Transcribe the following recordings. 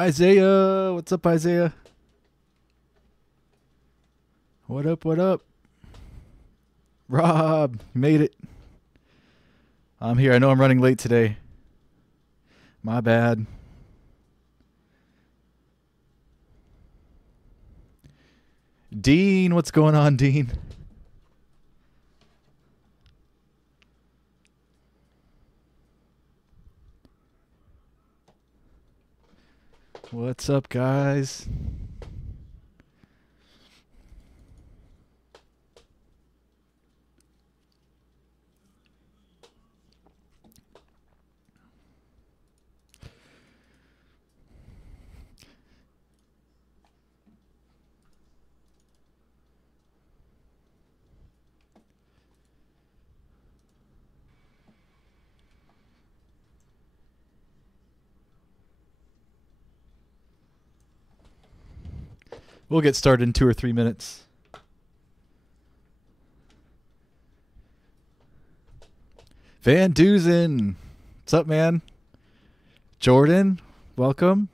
Isaiah, what's up, Isaiah? What up, what up? Rob, you made it. I'm here. I know I'm running late today. My bad. Dean, what's going on, Dean? What's up, guys? We'll get started in 2 or 3 minutes. Van Dusen, what's up, man? Jordan, welcome.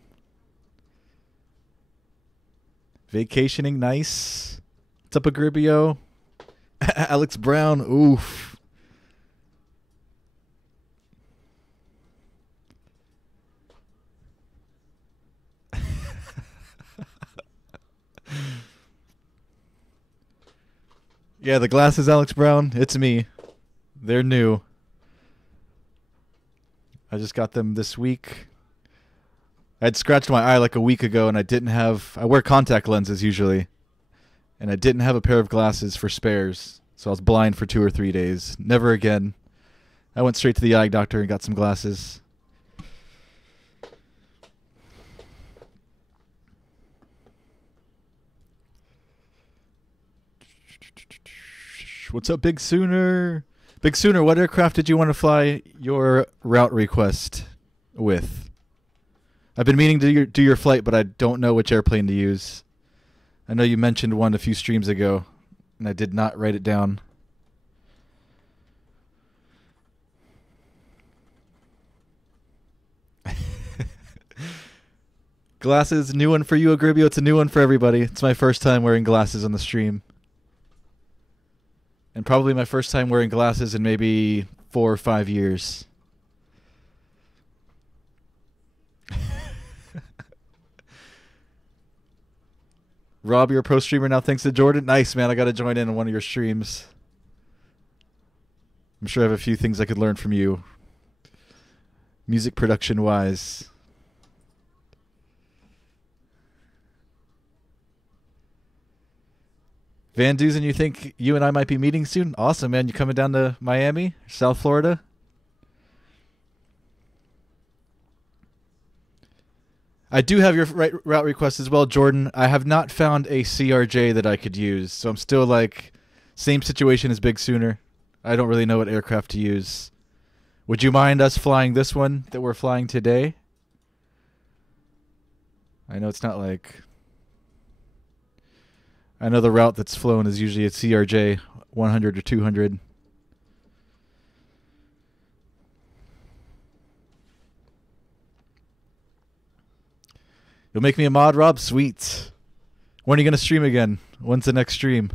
Vacationing, nice. What's up, Agribio? Alex Brown, oof. Yeah, the glasses, Alex Brown, it's me. They're new. I just got them this week. I had scratched my eye like a week ago, and I wear contact lenses usually, and I didn't have a pair of glasses for spares, so I was blind for 2 or 3 days. Never again. I went straight to the eye doctor and got some glasses. What's up, Big Sooner? Big Sooner, what aircraft did you want to fly your route request with? I've been meaning to do your flight, but I don't know which airplane to use. I know you mentioned one a few streams ago, and I did not write it down. Glasses, new one for you, Agribio. It's a new one for everybody. It's my first time wearing glasses on the stream. And probably my first time wearing glasses in maybe 4 or 5 years. Rob, you're a pro streamer now thanks to Jordan. Nice, man. I got to join in on one of your streams. I'm sure I have a few things I could learn from you. Music production-wise. Van Dusen, you think you and I might be meeting soon? Awesome, man. You coming down to Miami, South Florida? I do have your route request as well, Jordan. I have not found a CRJ that I could use, so I'm still like same situation as Big Sooner. I don't really know what aircraft to use. Would you mind us flying this one that we're flying today? I know it's not like... I know the route that's flown is usually a CRJ 100 or 200. You'll make me a mod, Rob? Sweet. When are you going to stream again? When's the next stream?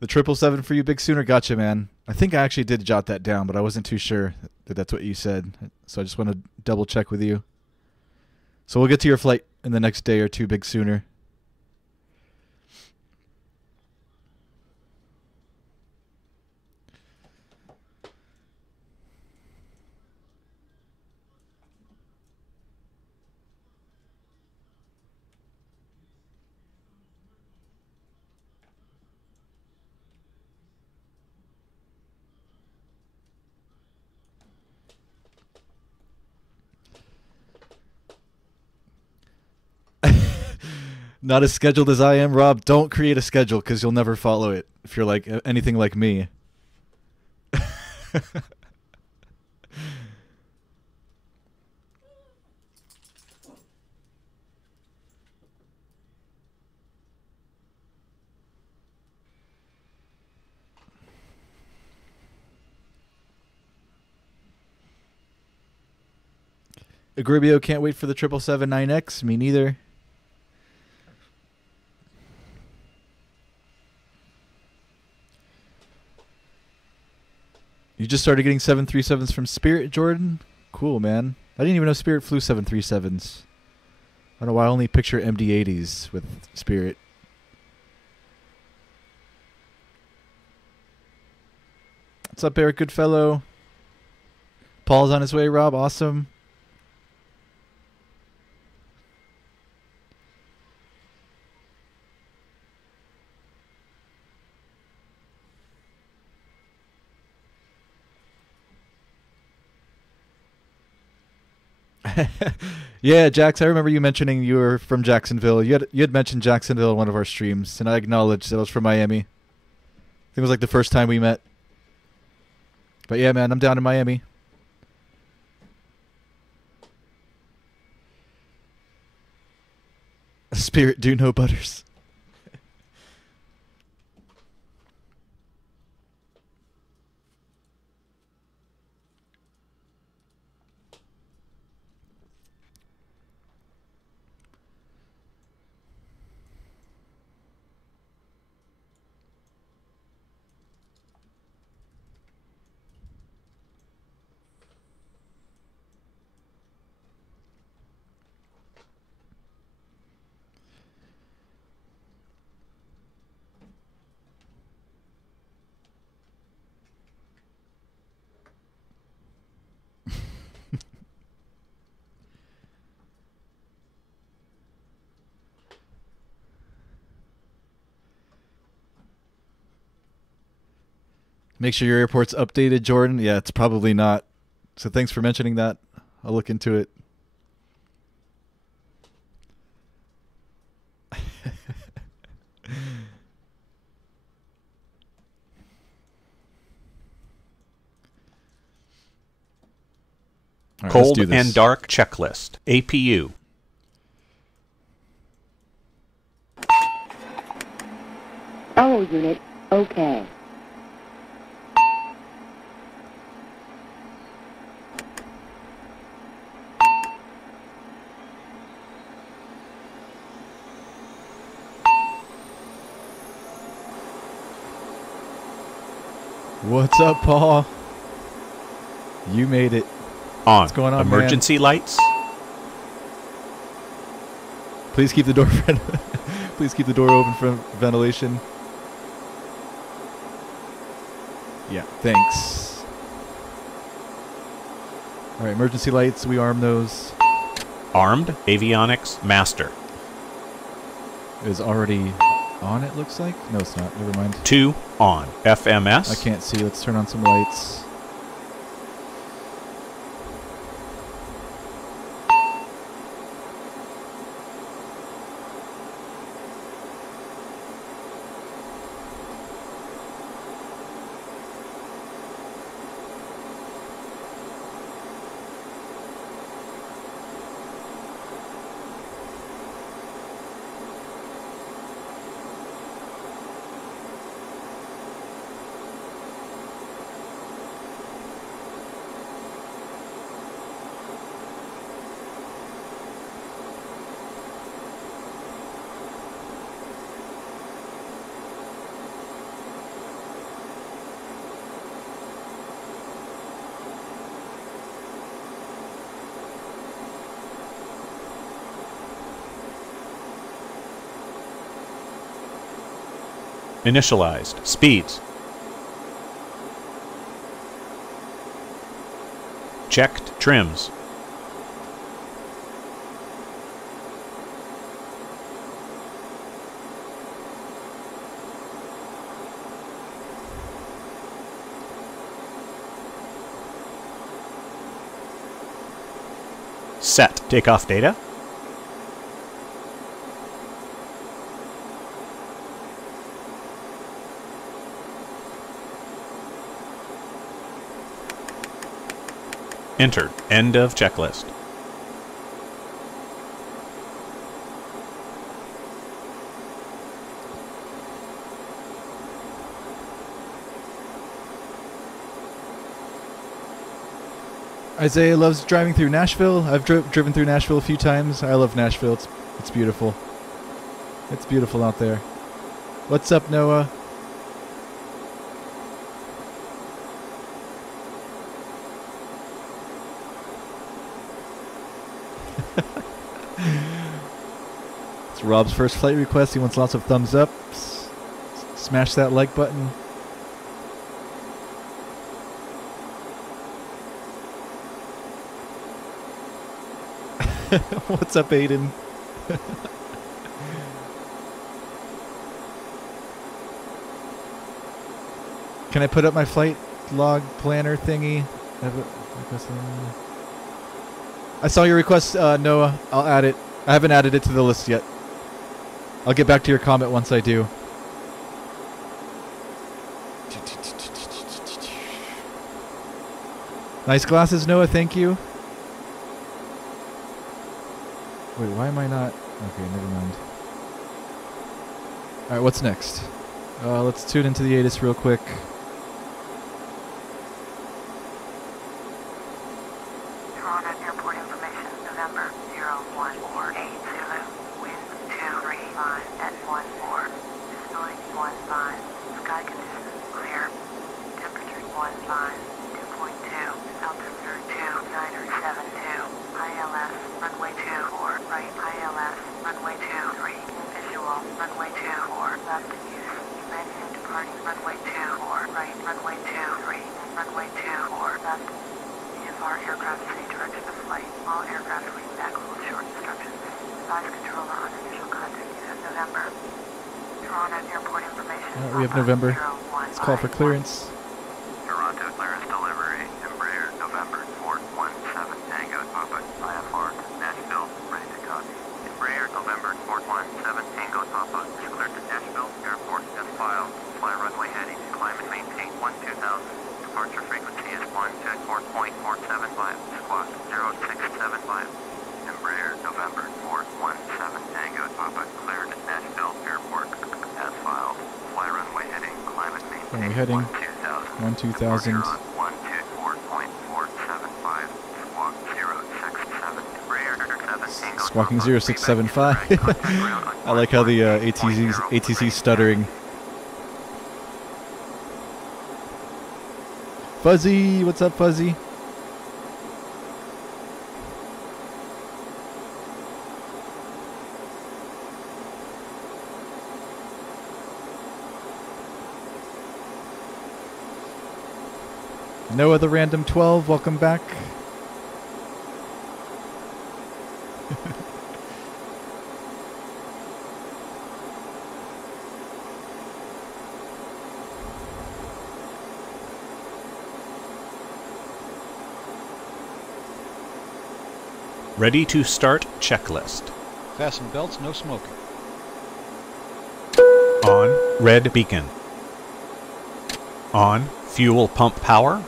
The 777 for you, Big Sooner? Gotcha, man. I think I actually did jot that down, but I wasn't too sure that that's what you said. So I just want to double check with you. So we'll get to your flight in the next day or two, Big Sooner. Not as scheduled as I am, Rob. Don't create a schedule because you'll never follow it if you're like anything like me. Agribio can't wait for the 777-9X. Me neither. You just started getting 737s from Spirit, Jordan? Cool, man. I didn't even know Spirit flew 737s. I don't know why I only picture MD-80s with Spirit. What's up, Eric Goodfellow? Paul's on his way, Rob. Awesome. Yeah, Jax, I remember you mentioning you were from Jacksonville. You had mentioned Jacksonville in one of our streams, and I acknowledged that I was from Miami. I think it was like the first time we met. But yeah, man, I'm down in Miami. Spirit do no butters. Make sure your airport's updated, Jordan. Yeah, it's probably not. So thanks for mentioning that. I'll look into it. Right, Cold and dark checklist. APU. Oh, unit. Okay. What's up, Paul? You made it. On. What's going on, Emergency man? lights. Please keep the door please keep the door open for ventilation. Yeah, thanks. All right, emergency lights. We arm those. Armed. Avionics master. It is already on, it looks like. No, it's not. Never mind. 2 on. FMS. I can't see. Let's turn on some lights. Initialized. Speeds. Checked trims. Set. Takeoff data. Entered. End of checklist. Isaiah loves driving through Nashville. I've driven through Nashville a few times. I love Nashville. It's beautiful. It's beautiful out there. What's up, Noah? It's Rob's first flight request. He wants lots of thumbs up. Smash that like button. What's up, Aiden? Can I put up my flight log planner thingy? I saw your request, Noah. I'll add it. I haven't added it to the list yet. I'll get back to your comment once I do. Nice glasses, Noah. Thank you. Wait, why am I not? Okay, never mind. Alright, what's next? Let's tune into the ATIS real quick. Toronto Airport information, November 01480, wind 235 at 14, visibility 15, sky conditions clear, temperature 15, 2.2, altitude 2972, ILS, runway 24, right, ILS, runway 23, visual, runway 24, left use, landing and departing, runway 24, right, runway 23, runway 24, left. Our aircraft say direction of flight. All aircraft read back with short instructions. Advise controller on initial contact unit November. Toronto Airport information. We have November. Let's call for clearance. Toronto clearance delivery. Embraer November 417 Tango Papa IFR Nashville. Ready to copy. Embraer November 417 Tango Papa is cleared to Nashville Airport as filed. Fly runway heading. Climb and maintain 12000. Departure frequency is 124.475, squawk 0675. Embraer November 417 Tango Papa cleared at Nashville Airport as filed. Fly runway heading, climb and maintain Runway heading 12000. 12000. 124.475, squawk 067. Embraer 7 Tango Squawking Papa, 0675. I like how the ATC's stuttering. Fuzzy, what's up, Fuzzy? Noah the Random 12, welcome back. Ready to start checklist. Fasten belts, no smoking. On. Red beacon. On. Fuel pump power.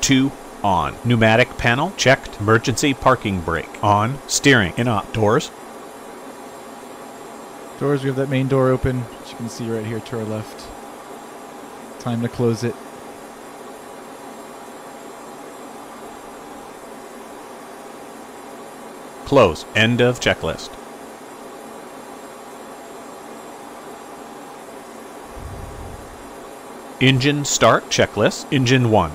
2. On. Pneumatic panel checked. Emergency parking brake. On. Steering in up. Doors. Doors, we have that main door open, which you can see right here to our left. Time to close it. Close. End of checklist. Engine start checklist. Engine 1.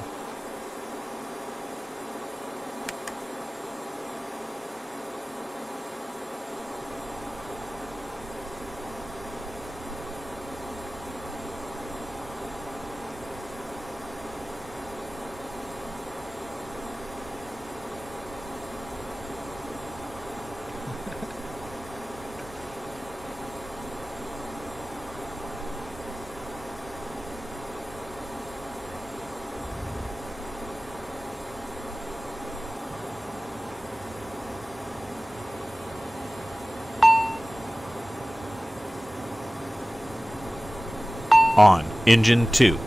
On. Engine 2.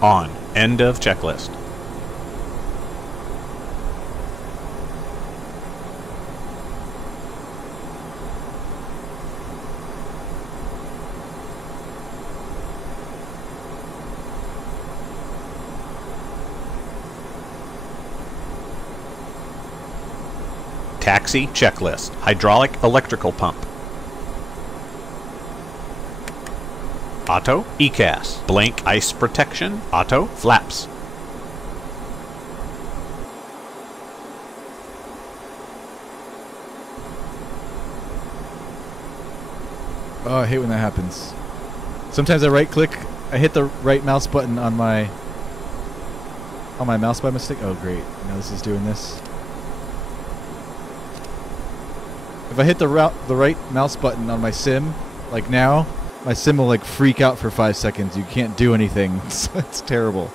On. End of checklist. Taxi checklist. Hydraulic electrical pump. Auto ECAS. Blank ice protection. Auto flaps. Oh, I hate when that happens. Sometimes I right click, I hit the right mouse button on my mouse by mistake. Oh great, now this is doing this. If I hit the right mouse button on my sim, like now, my sim will like freak out for 5 seconds. You can't do anything. It's terrible.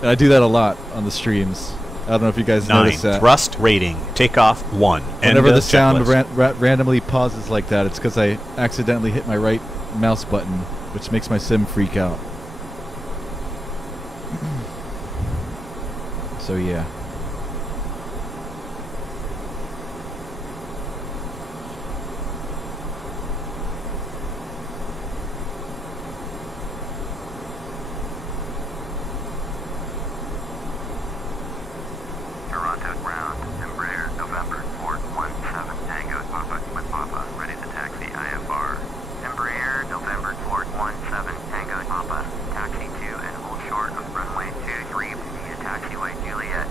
And I do that a lot on the streams. I don't know if you guys 9. notice that. Thrust rating. Takeoff 1. Whenever the sound checklist. randomly pauses like that, it's because I accidentally hit my right mouse button, which makes my sim freak out. So yeah. Toronto ground, Embraer, November 417 Tango Papa with Papa, ready to taxi IFR. Embraer, November 417 Tango Papa, taxi to and hold short of runway 23 via taxiway Juliet,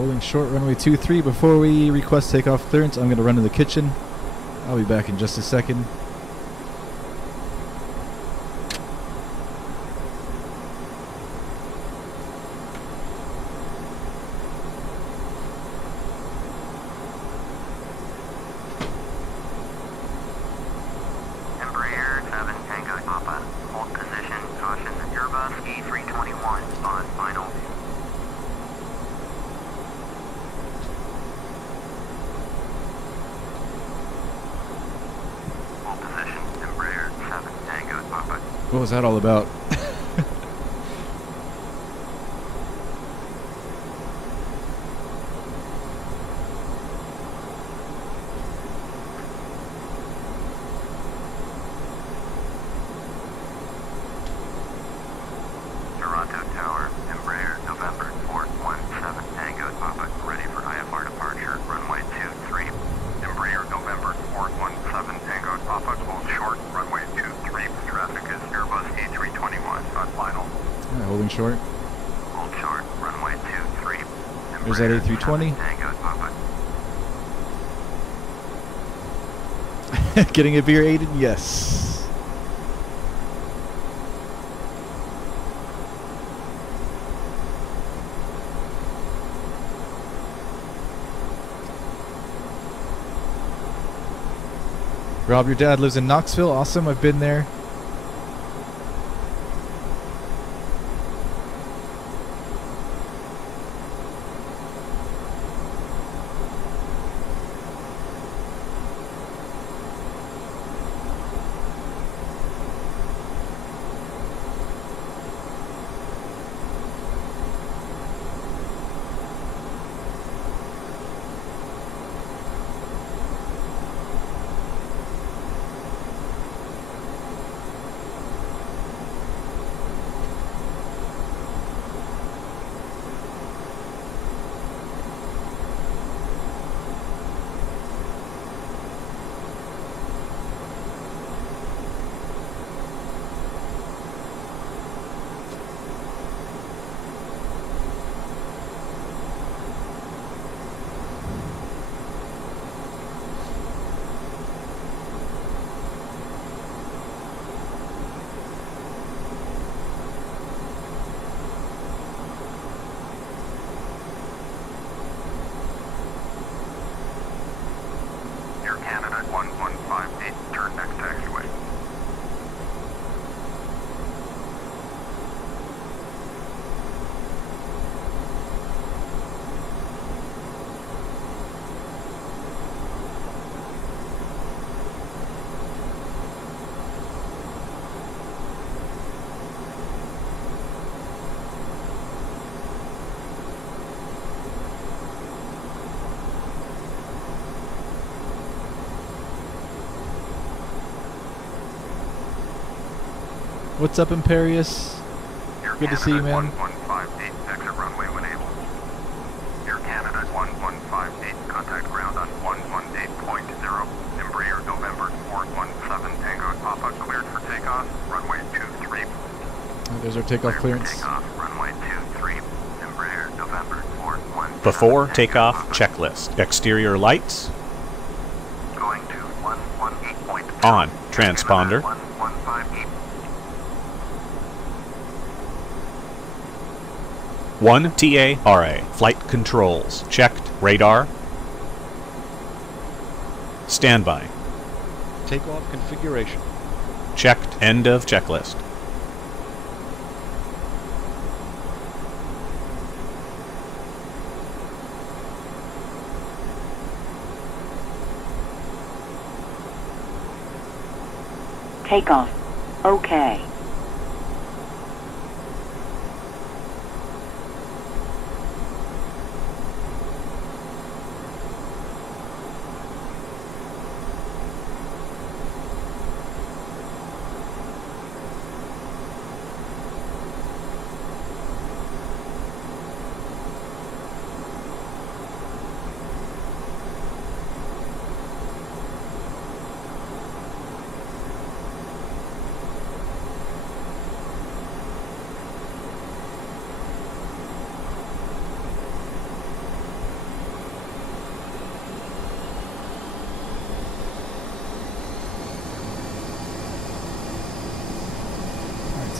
holding short runway 23. Before we request takeoff clearance, I'm going to run to the kitchen. I'll be back in just a second. Embraer 7 Tango Papa. Hold position. Caution. Airbus E321 on final. Hold position. Embraer 7 Tango Papa. What was that all about? Toronto Tower, Embraer, November 417 Tango Papa, ready for IFR departure, runway 23. Embraer, November 417 Tango Papa, hold short, runway 23. Traffic is Airbus E321 on final. Alright, holding short. Hold short, runway 23. There's that A320. Tango Papa. Getting a beer, Aiden? Yes. Rob, your dad lives in Knoxville. Awesome, I've been there. Air Canada 1158, turn next taxiway. What's up, Imperious? Air Good to see you, man. 1158, exit runway when able. Air Canada 1158, contact ground on 118.0. Embraer, November 417 Tango Papa, cleared for takeoff, runway 23. There's our takeoff Cleared for clearance. takeoff, runway 23. Embraer, November 417 Before Tango takeoff Papa. checklist. Exterior lights Going to 118.0. on. Transponder 1158. 1 TARA. Flight controls checked. Radar. Standby. Takeoff configuration. Checked. End of checklist. Takeoff. Okay.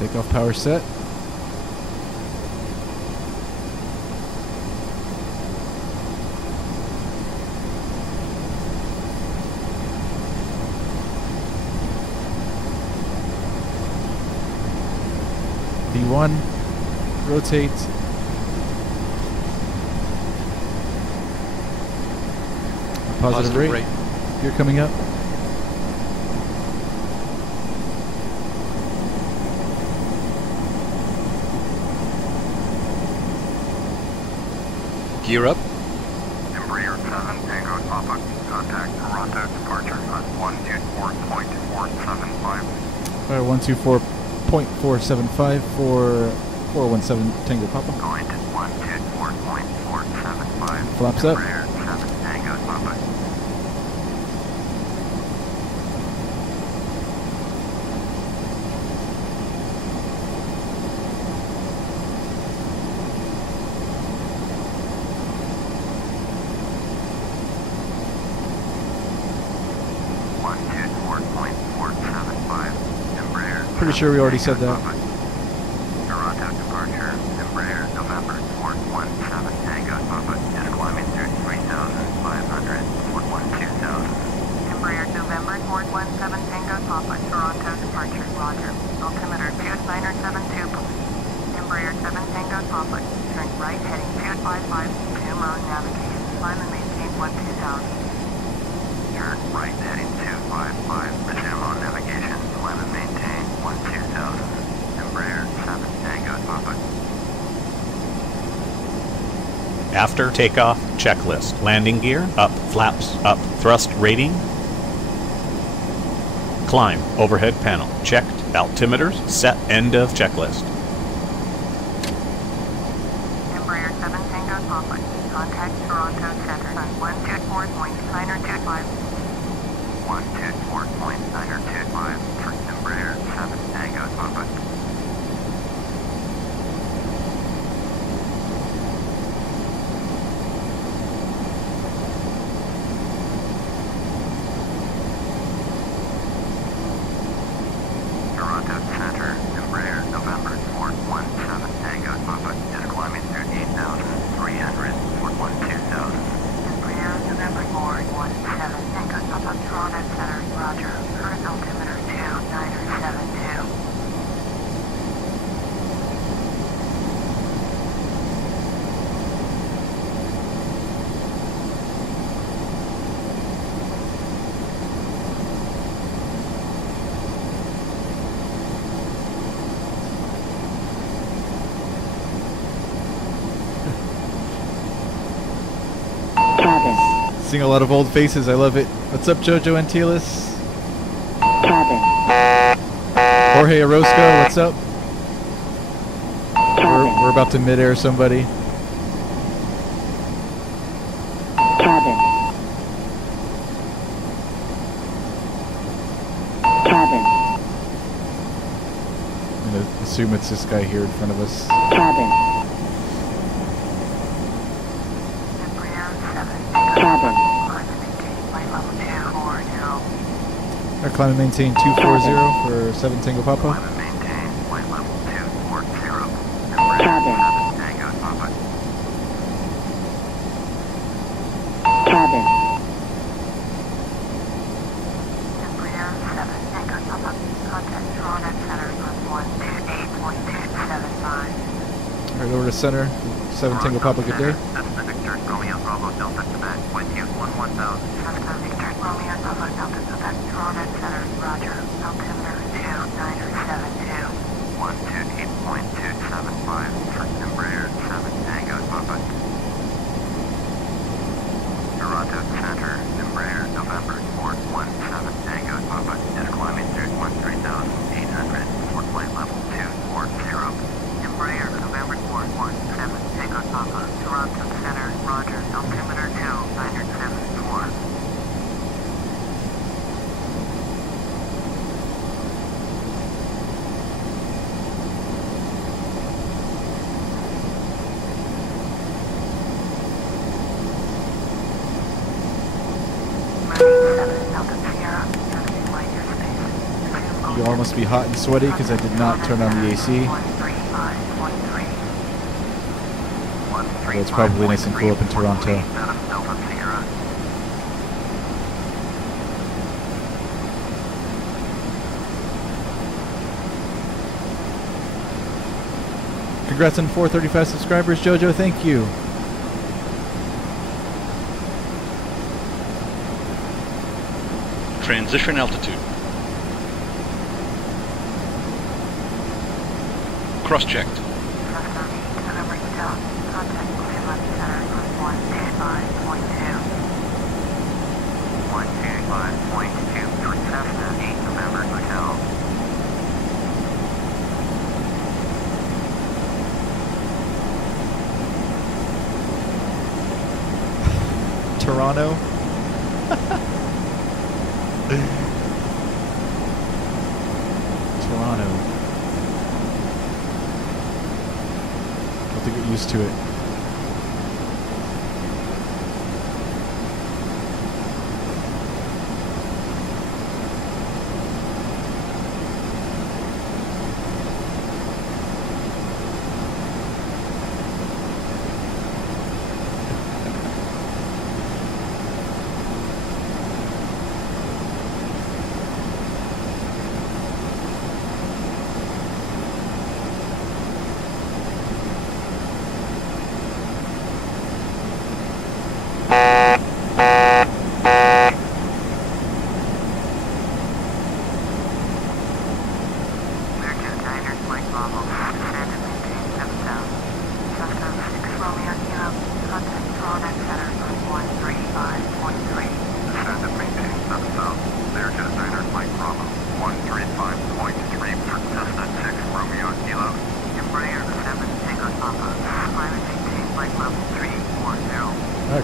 Takeoff power set. V1, rotate. Positive rate. You're coming up. Gear up. Embraer 7 Tango Papa. Contact Toronto departure on 124.475. 124.475 for 417 Tango Papa. Going to 124.475. Flaps up. Embraer 7 Tango Papa. Pretty sure we already said that. Toronto departure, Embraer November 417 Tango Papa is climbing through 3,500 for 12,000. Embraer November 417 Tango Papa, Toronto departure, roger. Altimeter 2972. Embraer 7 Tango Papa, turn right heading 255, resume on navigation, climb and maintain 12,000. Turn right heading 255, resume on navigation, climb and maintain 12,000. Embraer 7 Tango Papa. After takeoff, checklist. Landing gear, up, flaps, up, thrust rating. Climb, overhead panel, checked, altimeters, set, end of checklist. Embraer 7 Tango Papa, contact Toronto Center on 124.925. 124.925 for Embraer 7 Tango Papa. Toronto Center, Embraer November 417 Tango Papa is climbing through 8,300 for 12,000. Embraer November 417 Tango Papa, Toronto Center, roger. Current altimeter 2972. Cabin. Seeing a lot of old faces. I love it. What's up, Jojo Antilis? Cabin. Jorge Orozco, what's up? Cabin. We're about to mid-air somebody. Cabin. Cabin. I'm going to assume it's this guy here in front of us. Cabin. Embraer 7 Cabin. climb and maintain flight level 240. Our climb and maintain 240 for 7 Tango Papa. Climb and maintain flight level 240. Embraer Cabin. 7 Tango Papa. Cabin. Embraer 7 Tango Papa, contact Toronto Center on 128.275. Alright, over to center. 7 Tango Papa, good day. That's the Victor Romeo Bravo Delta Quebec with you 11,000. Delta Victor Romeo Papa, Delta Quebec, Toronto Center, roger. Altimeter 2972. 128.275 for Embraer 7 Tango Papa. Toronto Center, Embraer November 417 Tango Papa is climbing through 13,800 for flight level 240. Embraer November 417 Tango Papa, Toronto Center. You all must be hot and sweaty because I did not turn on the AC. Although it's probably nice and cool up in Toronto. Congrats on 435 subscribers, Jojo. Thank you. Transition altitude. Cross-checked. Toronto. Toronto. I'll have to get used to it.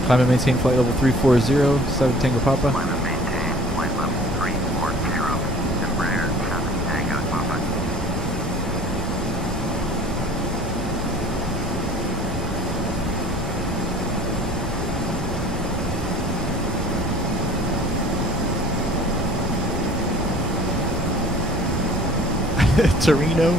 Climate maintain flight level 340, 7 Tango Papa. Climate maintain flight level 340, Embraer 7 Tango Papa. Torino.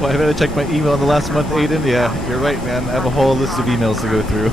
Well, I better check my email in the last month, Aiden. Yeah, you're right, man. I have a whole list of emails to go through.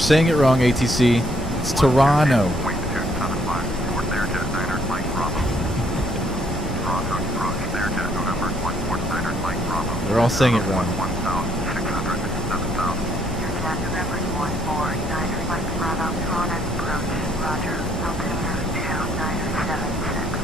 saying it wrong, ATC. It's Toronto. Wind 275, towards ERJ Mike Bravo. Toronto approach, ERJ November 149 Mike Bravo. They're all saying it wrong. 1,600, 7,000. ERJ November 149 Mike Bravo, Toronto approach, roger, altimeter 2976.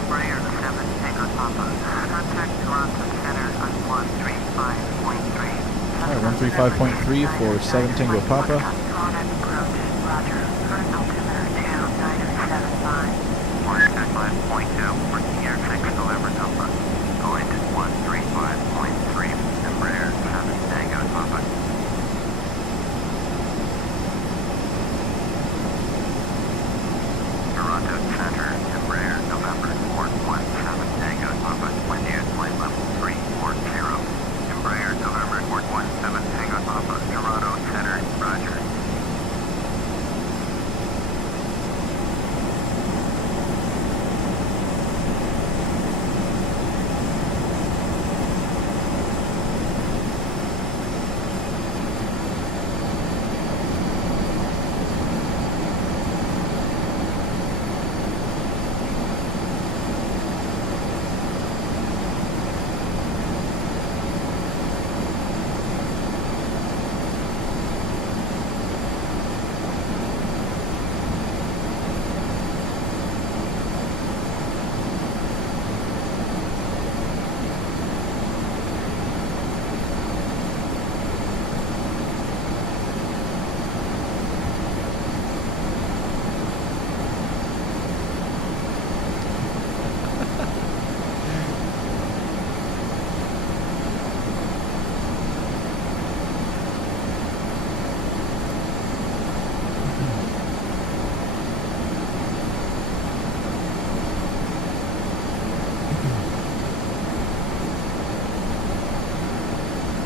Embraer 7 Tango Papa. Contact Toronto Center on 135.3. Alright, 135.3 for 7 Tango Papa. Toronto approach, roger. Current altimeter 2975. 135.2 for ER6 November Alpha. Going to 135.3. Embraer 7 Tango Papa. Toronto Center, Embraer, November 417 Tango Papa, wind yield flight level 340. Embraer, November 417 Tango Papa, Toronto Center, roger.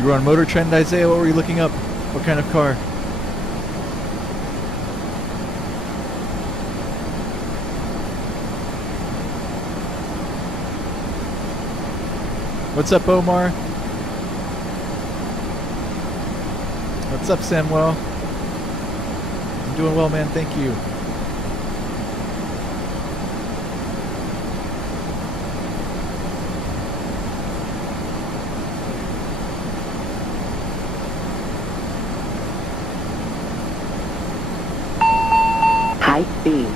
You were on Motor Trend, Isaiah. What were you looking up? What kind of car? What's up, Omar? What's up, Samuel? I'm doing well, man. Thank you. High speed.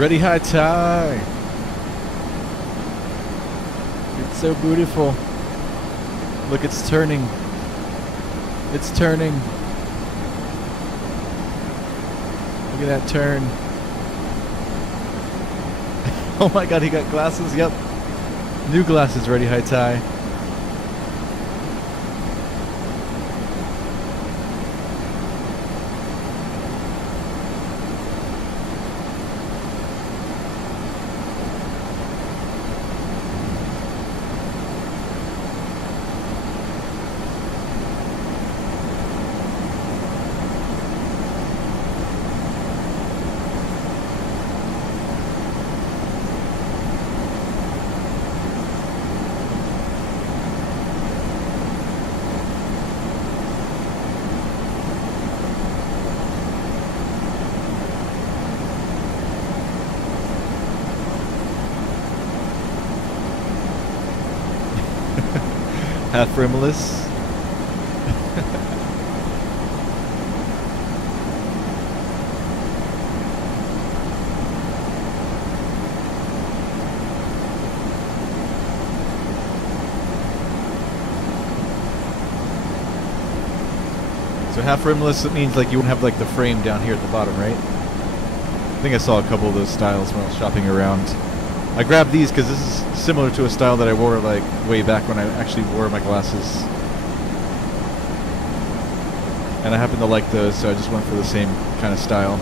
Ready high tie. It's so beautiful. Look, it's turning. It's turning. Look at that turn. Oh my god, he got glasses. Yep. New glasses, ready high tie. Half rimless. So half rimless, it means like you won't have like the frame down here at the bottom, right? I think I saw a couple of those styles when I was shopping around. I grabbed these because this is similar to a style that I wore like way back when I actually wore my glasses. And I happen to like those, so I just went for the same kind of style.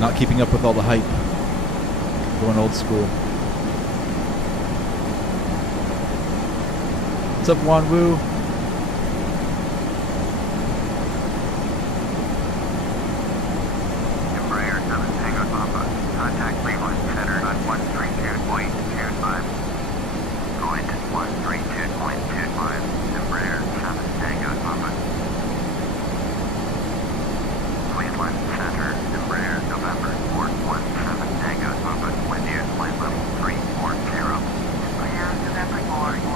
Not keeping up with all the hype. Going old school. What's up, Wanwoo? Embraer 7 Tango Papa. Contact Cleveland Center on 132.25. Going to 132.25. Embraer 7 Tango Papa. Cleveland Center, Embraer November 417 Tango Papa. Wind yield flight level 340. Embraer November 417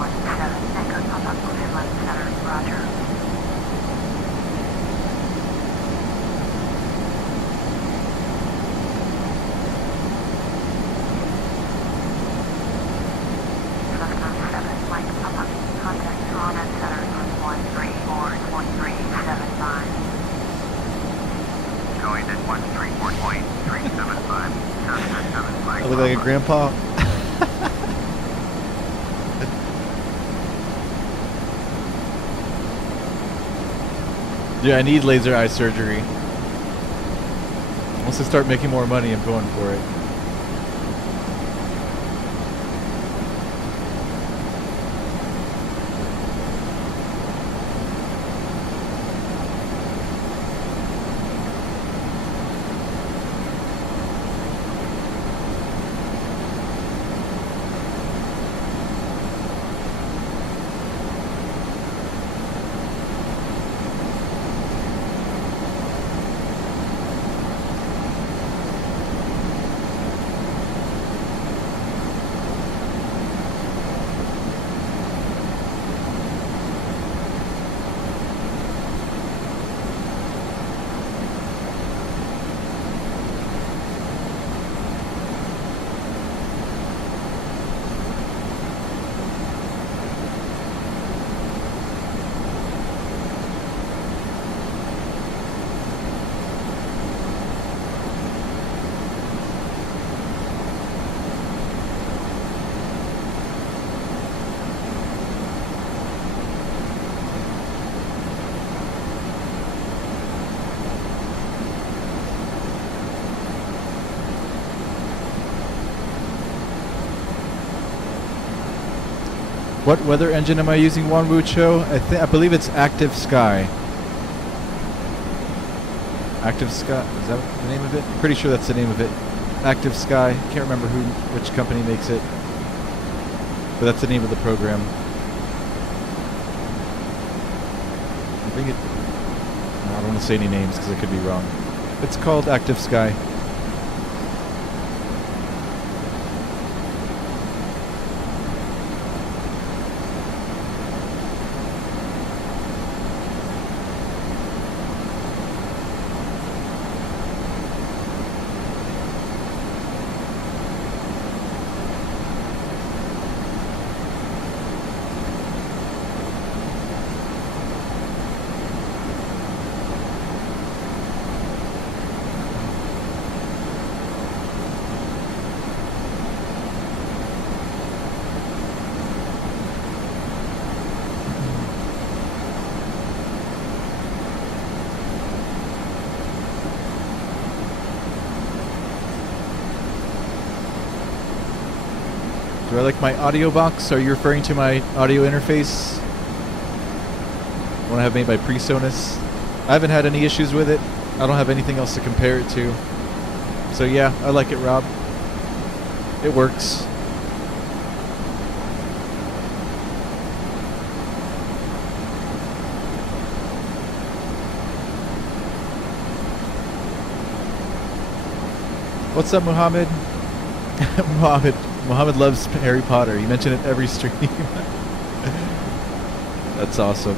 Tango Papa. Cleveland Center, Roger. I look like a grandpa. Yeah, I need laser eye surgery. Once I start making more money, I'm going for it. What weather engine am I using, Wanwoo? I believe it's Active Sky. Active Sky, is that the name of it? I'm pretty sure that's the name of it. Active Sky. Can't remember which company makes it, but that's the name of the program. I think it. I don't want to say any names because I could be wrong. It's called Active Sky. Do I like my audio box? Are you referring to my audio interface? One I have made by PreSonus. I haven't had any issues with it. I don't have anything else to compare it to. So yeah, I like it, Rob. It works. What's up, Muhammad? Muhammad loves Harry Potter. You mention it every stream. That's awesome.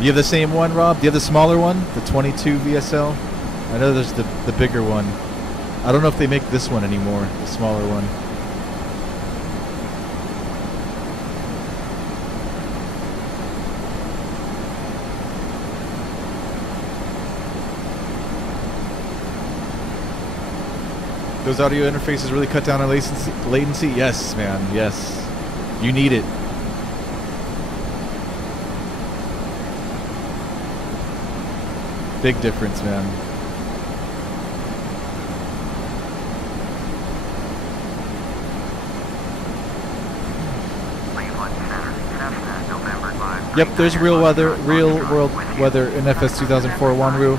You have the same one, Rob? Do you have the smaller one? The 22 VSL? I know there's the bigger one. I don't know if they make this one anymore, the smaller one. Those audio interfaces really cut down on latency? Yes, man, yes. You need it. Big difference, man. Yep, there's real world weather in FS 2004 Wanru.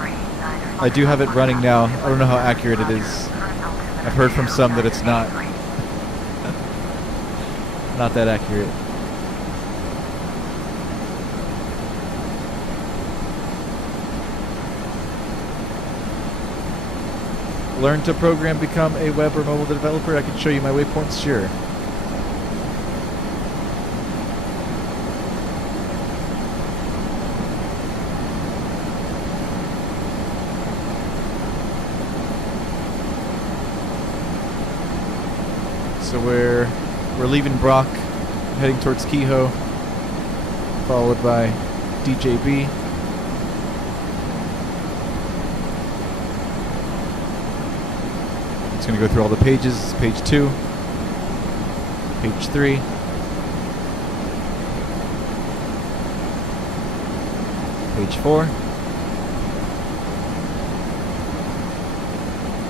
I do have it running now. I don't know how accurate it is. I've heard from some that it's not. Not that accurate. Learn to program, become a web or mobile developer. I can show you my waypoints, sure. So we're leaving Brock, heading towards Kehoe, followed by DJB. It's going to go through all the pages. Page 2, page 3, page 4.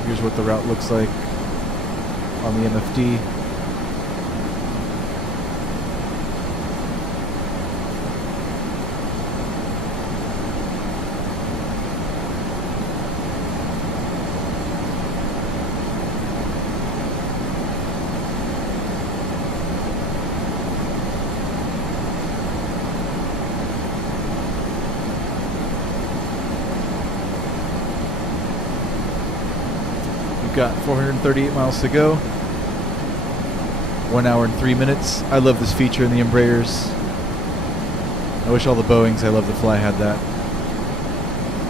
Here's what the route looks like on the MFD. Got 438 miles to go. 1 hour and 3 minutes. I love this feature in the Embraers. I wish all the Boeings I love to fly had that.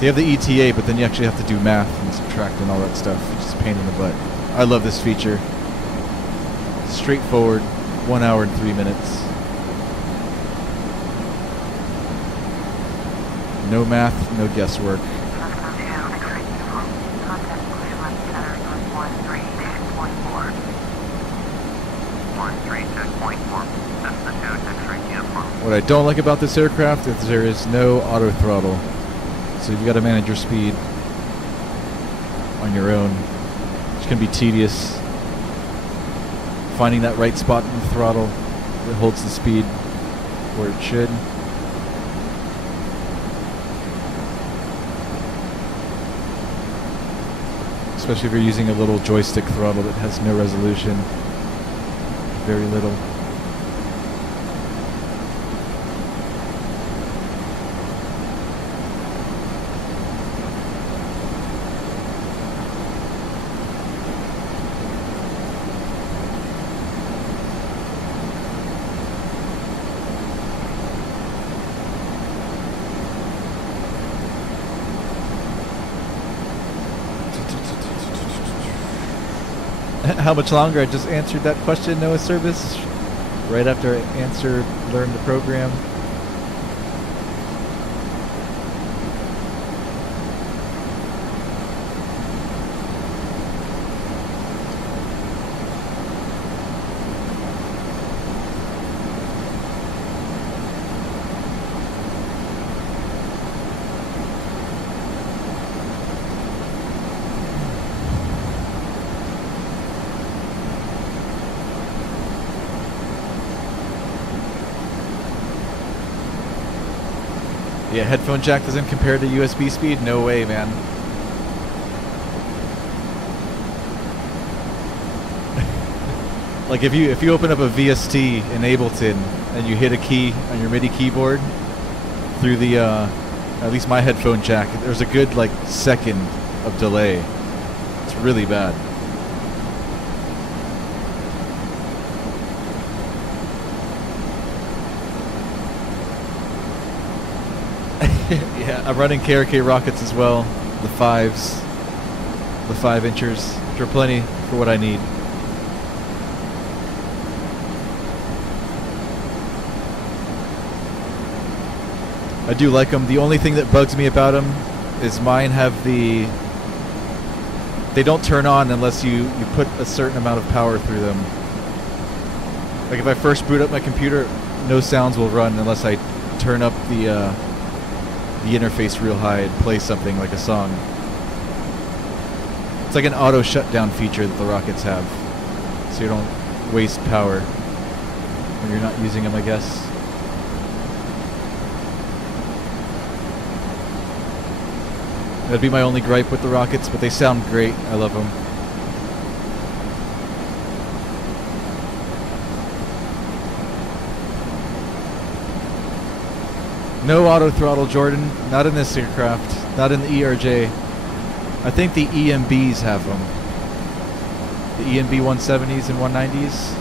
They have the ETA, but then you actually have to do math and subtract and all that stuff, which is a pain in the butt. I love this feature. Straightforward. 1 hour and 3 minutes. No math, no guesswork. What I don't like about this aircraft is there is no auto throttle, so you've got to manage your speed on your own, which can be tedious. Finding that right spot in the throttle that holds the speed where it should. Especially if you're using a little joystick throttle that has no resolution, very little. How much longer? I just answered that question, Noah Service, right after I answered learn the program. Yeah, headphone jack doesn't compare to USB speed? No way, man. Like if you open up a VST in Ableton and you hit a key on your MIDI keyboard through the at least my headphone jack, there's a good like second of delay. It's really bad. Yeah, I'm running KRK rockets as well. The 5s, the 5-inchers, which are plenty for what I need. I do like them. The only thing that bugs me about them is mine have the... They don't turn on unless you put a certain amount of power through them. Like if I first boot up my computer, no sounds will run unless I turn up the interface real high and play something like a song. It's like an auto shutdown feature that the rockets have, so you don't waste power when you're not using them, I guess. That'd be my only gripe with the rockets, but they sound great. I love them. No auto throttle, Jordan. Not in this aircraft. Not in the ERJ. I think the EMBs have them. The EMB 170s and 190s.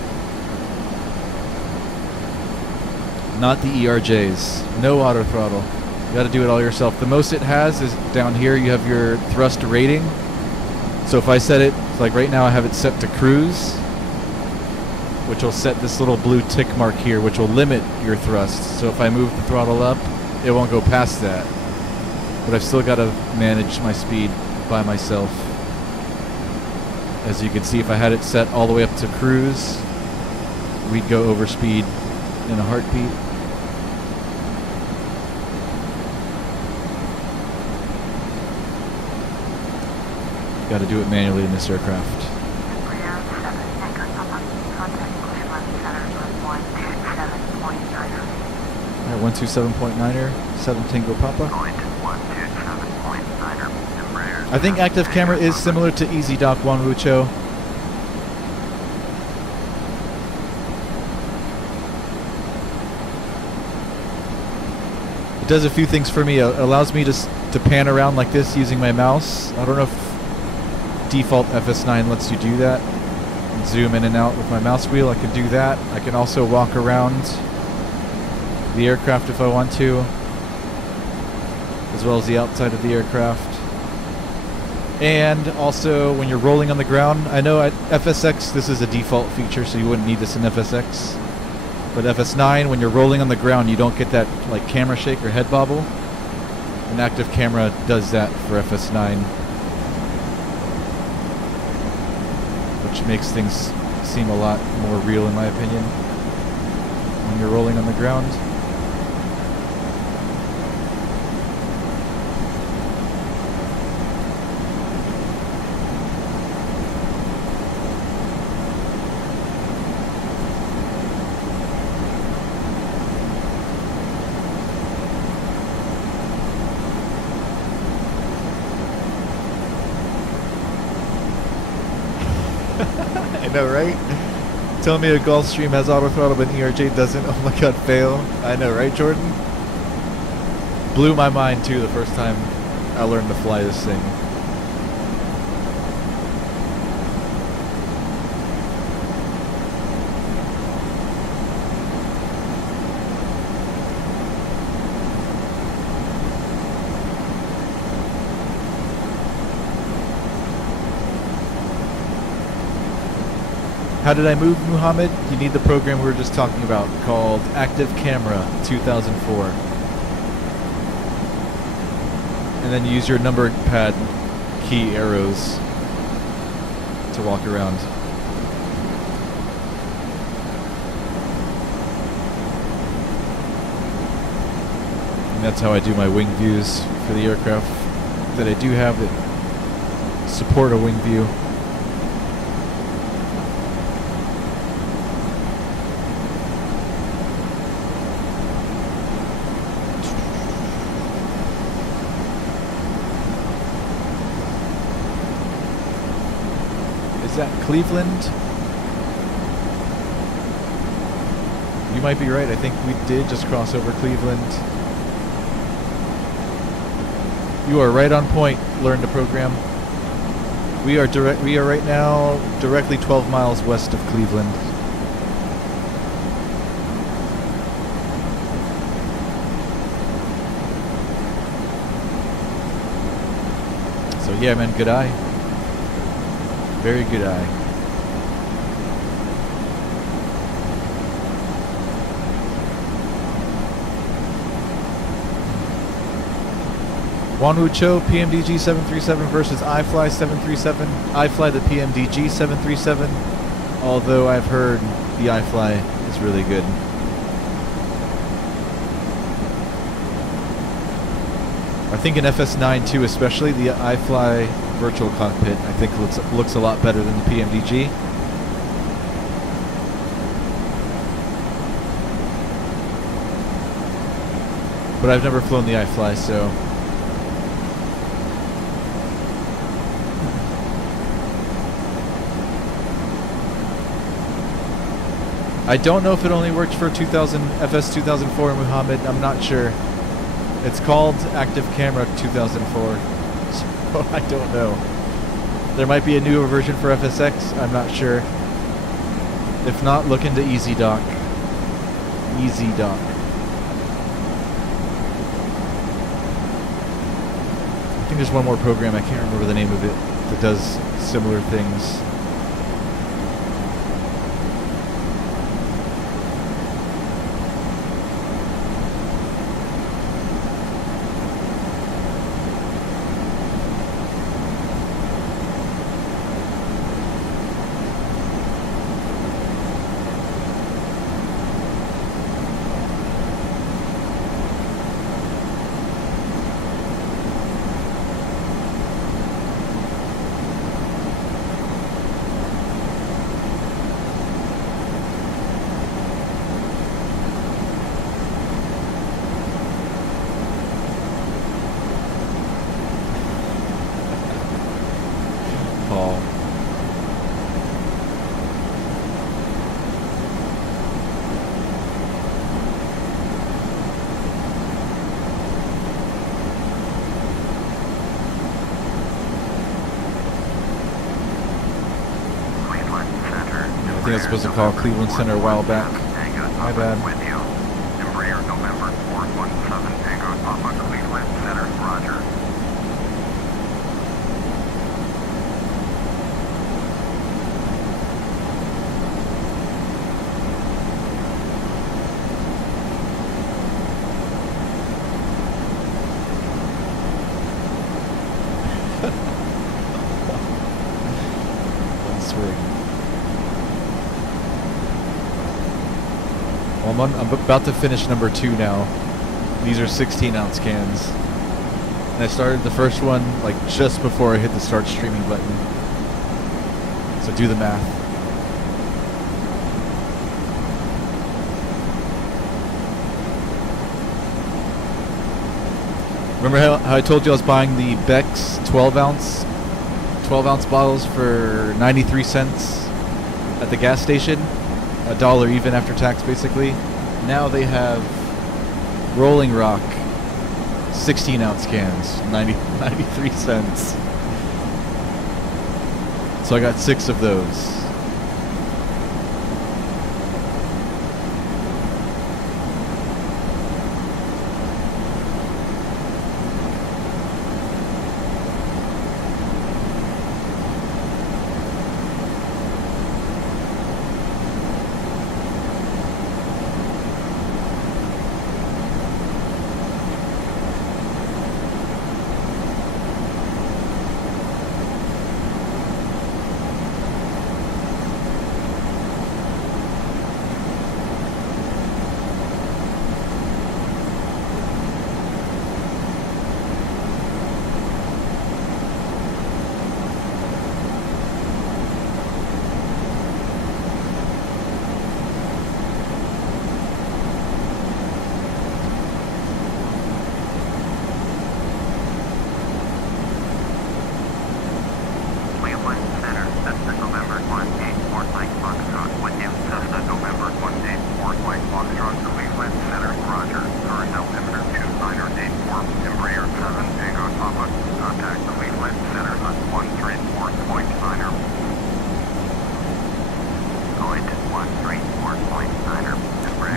Not the ERJs. No auto throttle. You got to do it all yourself. The most it has is down here. You have your thrust rating. So if I set it, like right now I have it set to cruise, which will set this little blue tick mark here, which will limit your thrust. So if I move the throttle up, it won't go past that. But I've still got to manage my speed by myself. As you can see, if I had it set all the way up to cruise, we'd go over speed in a heartbeat. Got to do it manually in this aircraft. Embraer 7, Anchor Papa, contact Cleveland Center on 127.9. Alright, 127.9er, 7 Tango Papa. Point 127.9er, Embraer. I think active camera is similar to EasyDock Wanwucho. It does a few things for me. It allows me to pan around like this using my mouse. I don't know if default FS9 lets you do that. And zoom in and out with my mouse wheel. I can do that. I can also walk around the aircraft if I want to, as well as the outside of the aircraft. And also when you're rolling on the ground, I know at FSX this is a default feature, so you wouldn't need this in FSX. But FS9, when you're rolling on the ground, you don't get that like camera shake or head bobble. An active camera does that for FS9, which makes things seem a lot more real in my opinion when you're rolling on the ground. I know, right? Tell me a Gulfstream has auto throttle but an ERJ doesn't. Oh my god, fail. I know, right, Jordan? Blew my mind too the first time I learned to fly this thing. How did I move, Muhammad? You need the program we were just talking about called Active Camera 2004. And then use your number pad key arrows to walk around. And that's how I do my wing views for the aircraft that I do have that support a wing view. Is that Cleveland? You might be right. I think we did just cross over Cleveland. You are right on point. Learn to program. We are right now directly 12 miles west of Cleveland. So yeah, man, good eye. Very good eye. Wanwu Cho, PMDG 737 versus iFly 737. iFly the PMDG 737, although I've heard the iFly is really good. I think in FS9 too, especially the iFly virtual cockpit, I think looks a lot better than the PMDG. But I've never flown the iFly, so I don't know if it only worked for FS 2004 Muhammad. I'm not sure. It's called Active Camera 2004, so I don't know. There might be a newer version for FSX. I'm not sure. If not, look into EasyDock. EasyDock. I think there's one more program, I can't remember the name of it, that does similar things. I think I was supposed to call Cleveland Center a while back. My bad. With you. Embraer November 417 Tango Papa Cleveland Center, roger. Well, I'm about to finish number 2 now. These are 16-ounce cans. And I started the first one like just before I hit the start streaming button. So do the math. Remember how I told you I was buying the Beck's 12-ounce bottles for 93 cents at the gas station? $1 even after tax, basically. Now they have Rolling Rock 16-ounce cans, 93 cents. So I got 6 of those.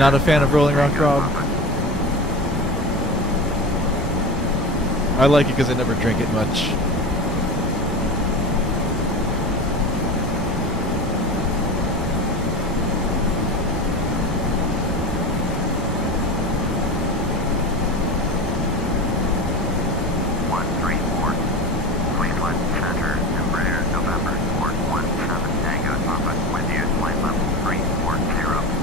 Not a fan of Rolling Rock Rob. I like it because I never drink it much. Cleveland Center, Embraer, November 417 Tango Papa, with you, flight level 340.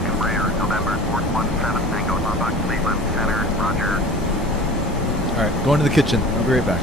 Embraer, November 417 Tango Papa, Cleveland Center, roger. Alright, going to the kitchen. I'll be right back.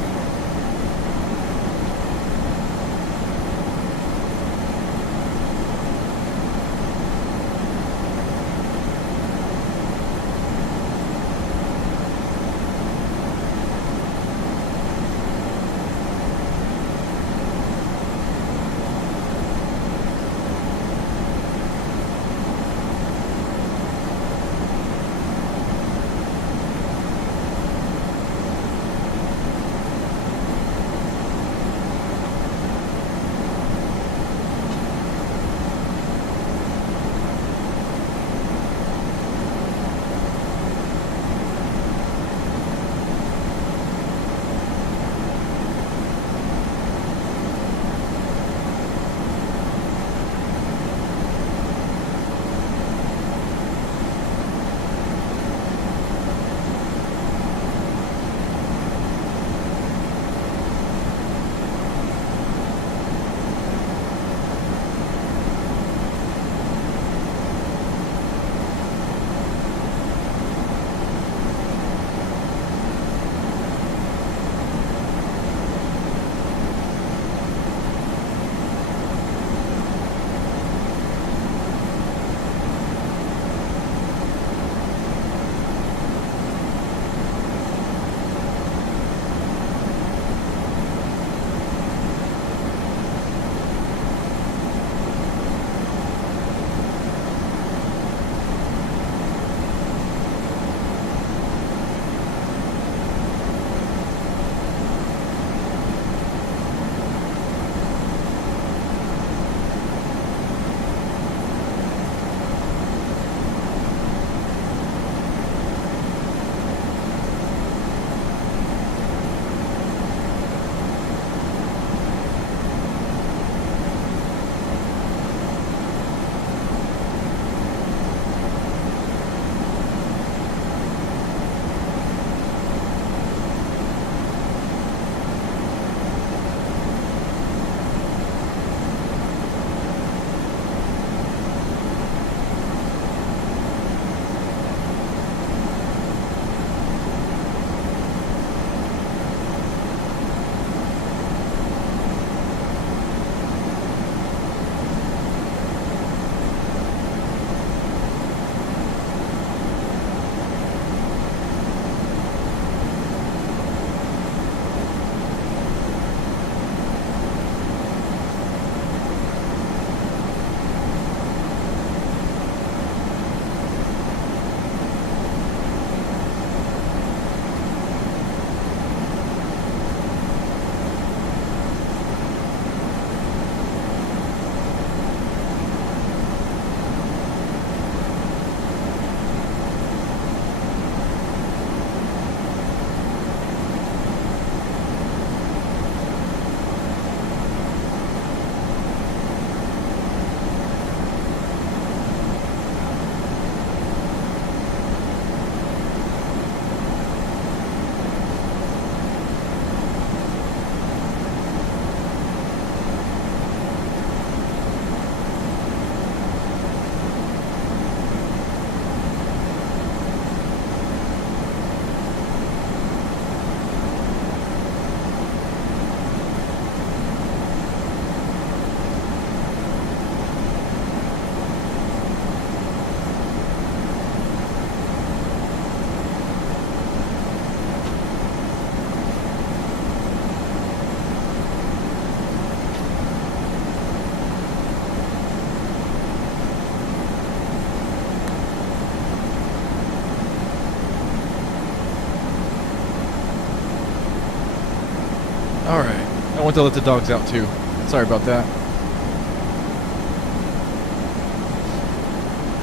Alright. I want to let the dogs out too. Sorry about that.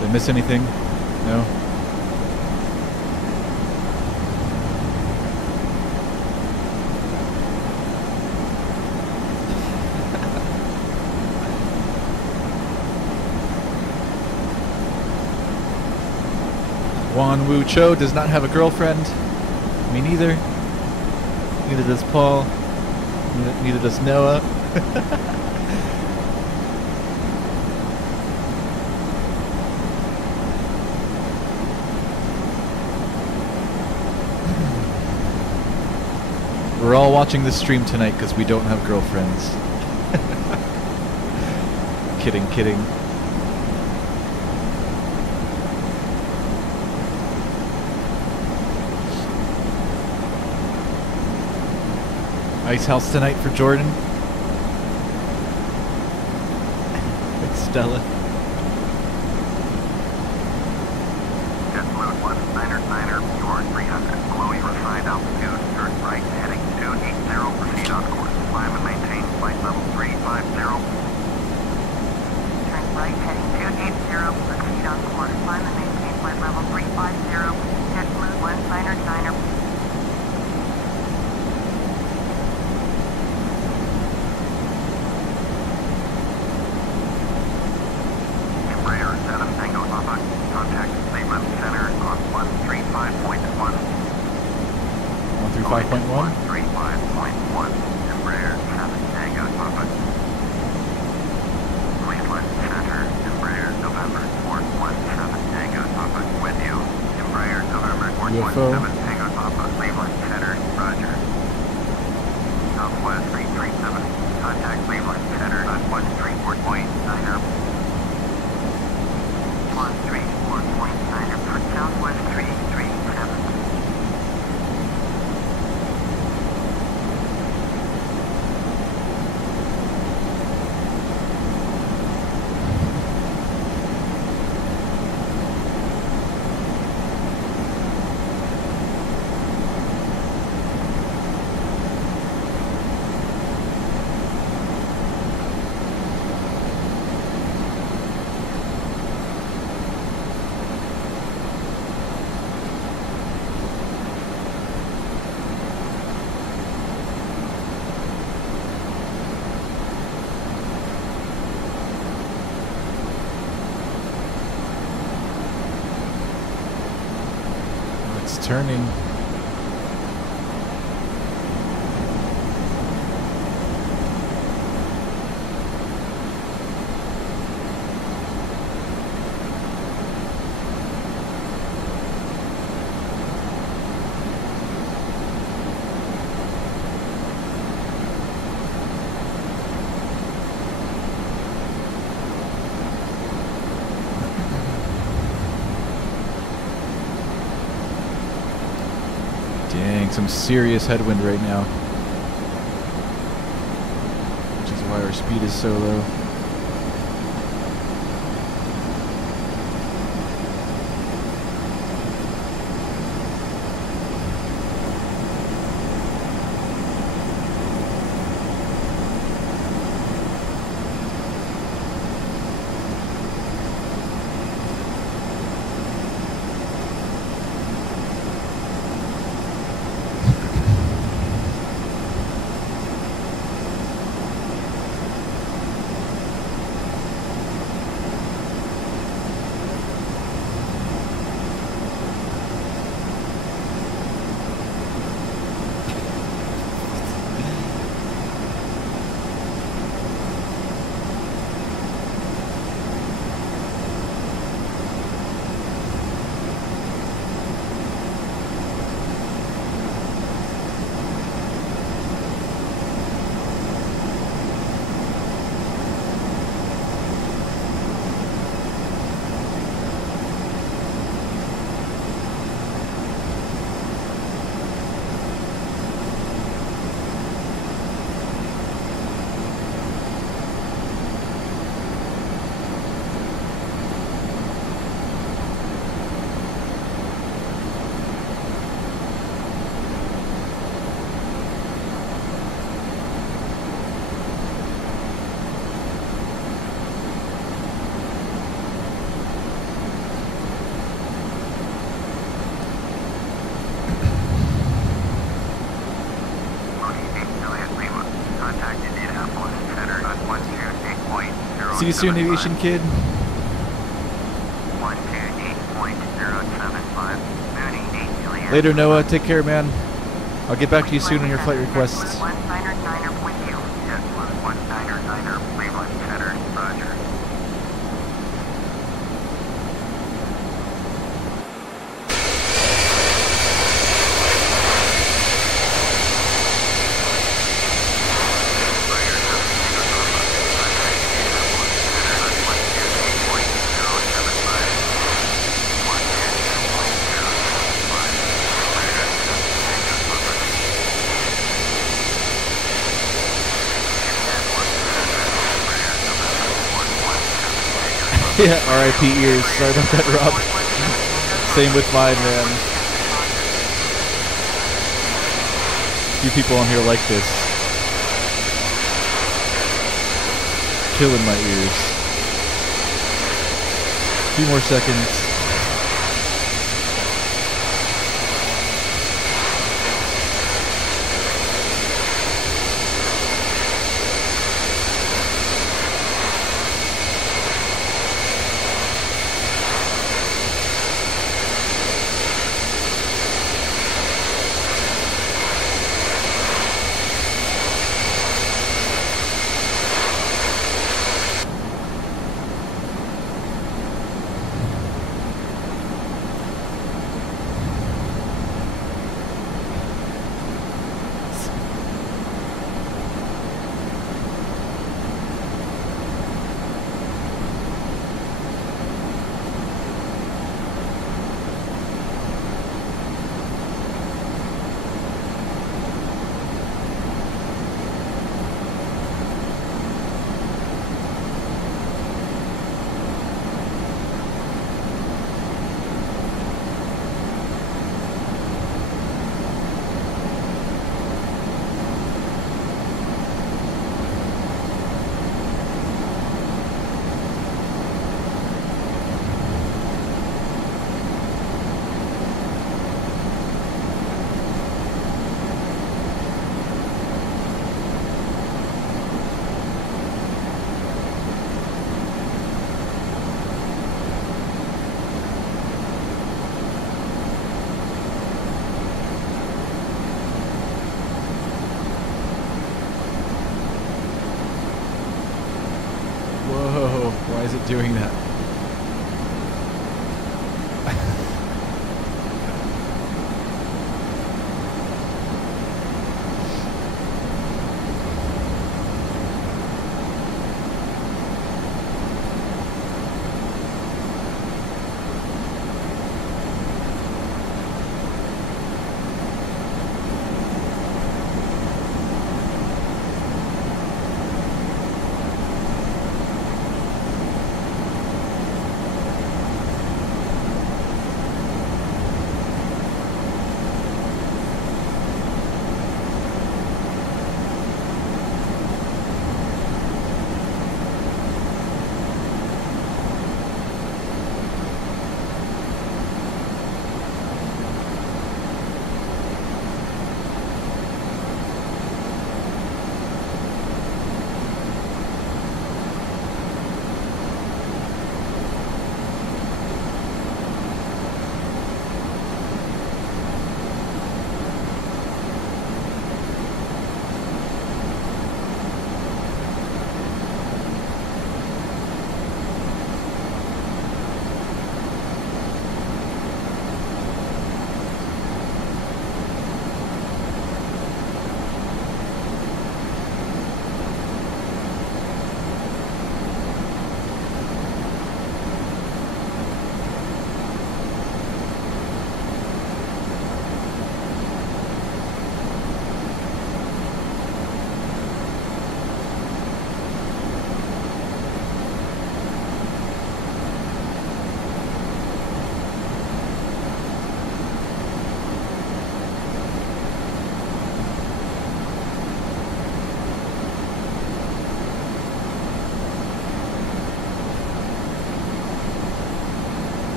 Did I miss anything? No? Wan Wu Cho does not have a girlfriend. Me neither. Neither does Paul. Neither does Noah. We're all watching this stream tonight because we don't have girlfriends. Kidding, kidding. Ice house tonight for Jordan. Stella. JetBlue 199er, your 300, below your assigned altitude, turn right, heading 280, proceed on course, climb and maintain flight level 350. Turn right, heading 280, proceed on course, climb and maintain flight level 350, JetBlue 199er. Embraer 7 Tango Papa, contact Cleveland Center on 135.1. 135.1? 135.1. Embraer 7 Tango Papa. Cleveland Center, Embraer November 417 Tango Papa. With you, Embraer November 417 Tango Papa. Cleveland Center, Roger. Southwest 337, contact Cleveland Center on 134.9er. 134.9er for Southwest 337. It's turning. Dang, some serious headwind right now. Which is why our speed is so low. See you soon, Aviation Kid. 128.075. Later, Noah. Take care, man. I'll get back to you soon on your flight requests. 199er with you. JetBlue 199er, Cleveland Center, roger. Yeah, RIP ears. Sorry about that, Rob. Same with mine, man. Few people on here like this. Killing my ears. Few more seconds. Whoa, why is it doing that?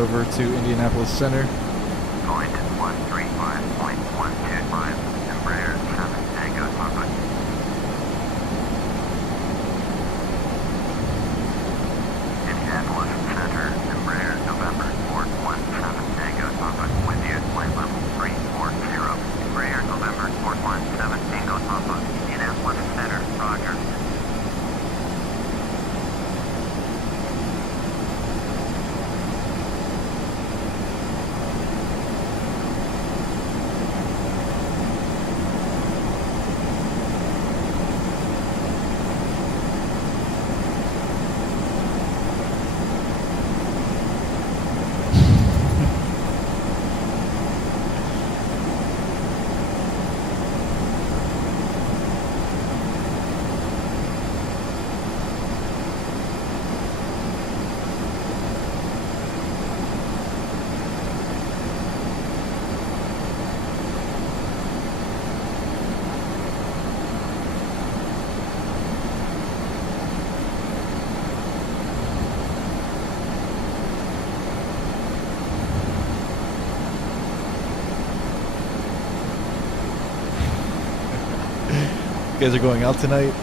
over to Indianapolis Center. Point 135.125, Embraer 7 Tango Papa. Indianapolis Center, Embraer November 417 Tango Papa, with you, flight level 340. Embraer November 417 Tango Papa, Indianapolis Center, roger. You guys are going out tonight?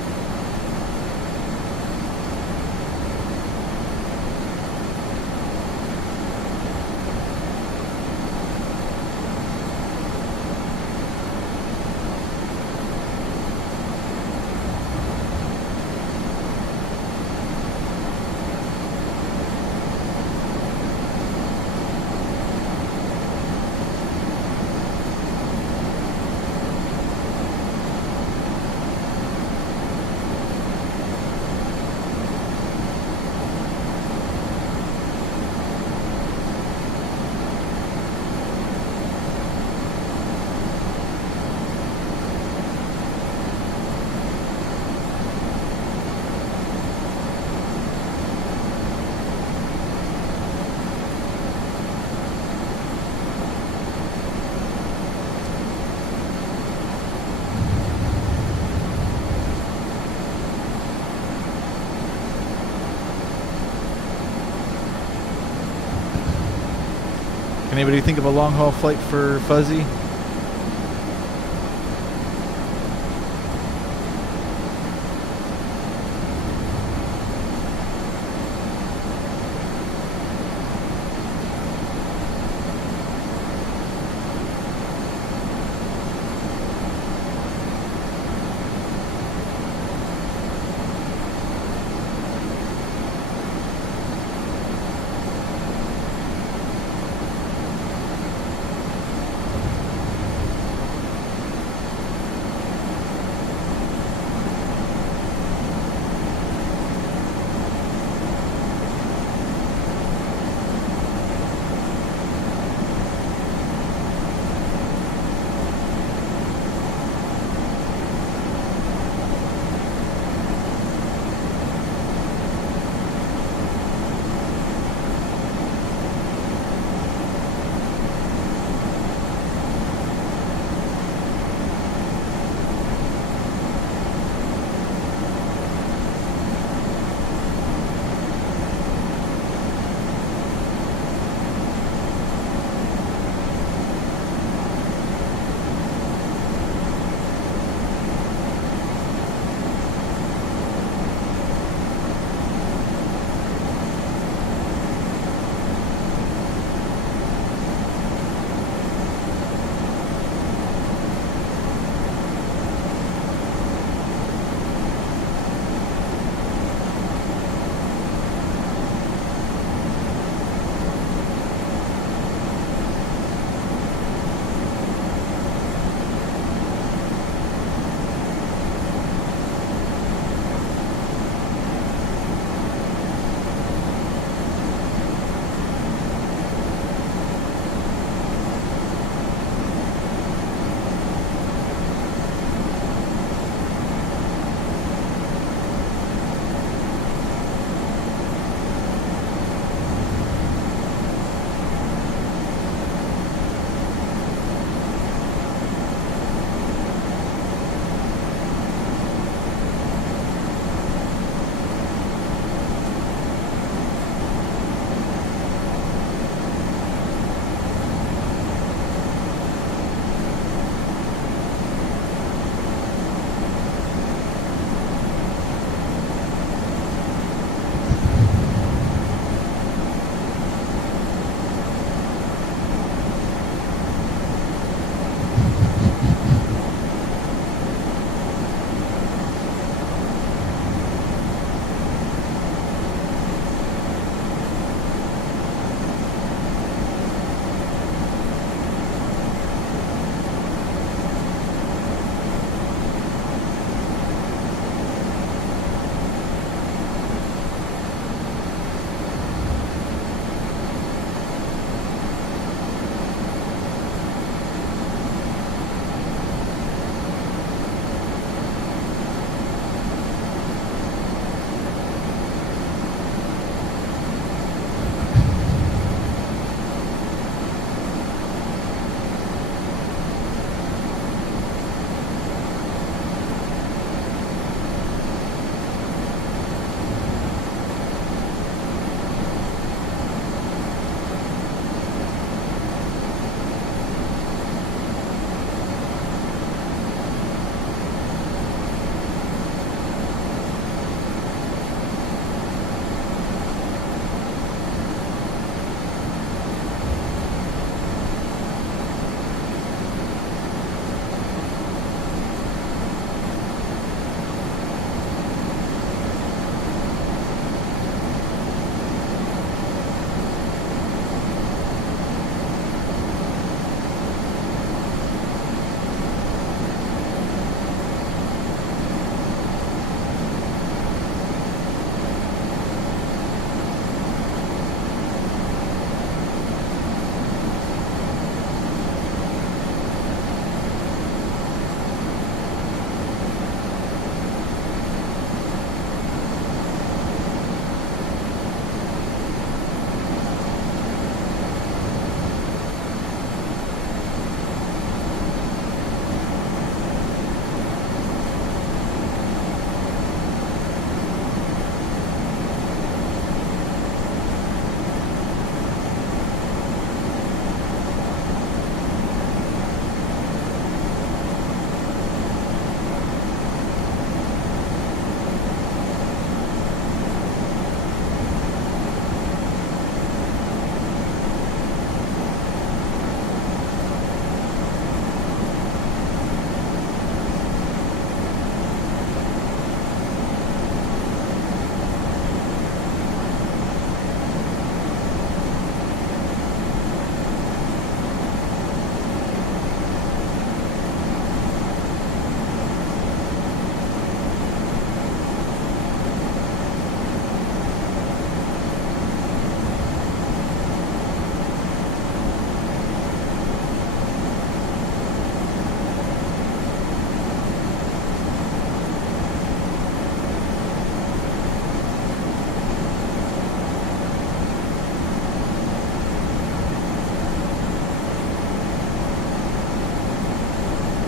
Anybody think of a long haul flight for Fuzzy?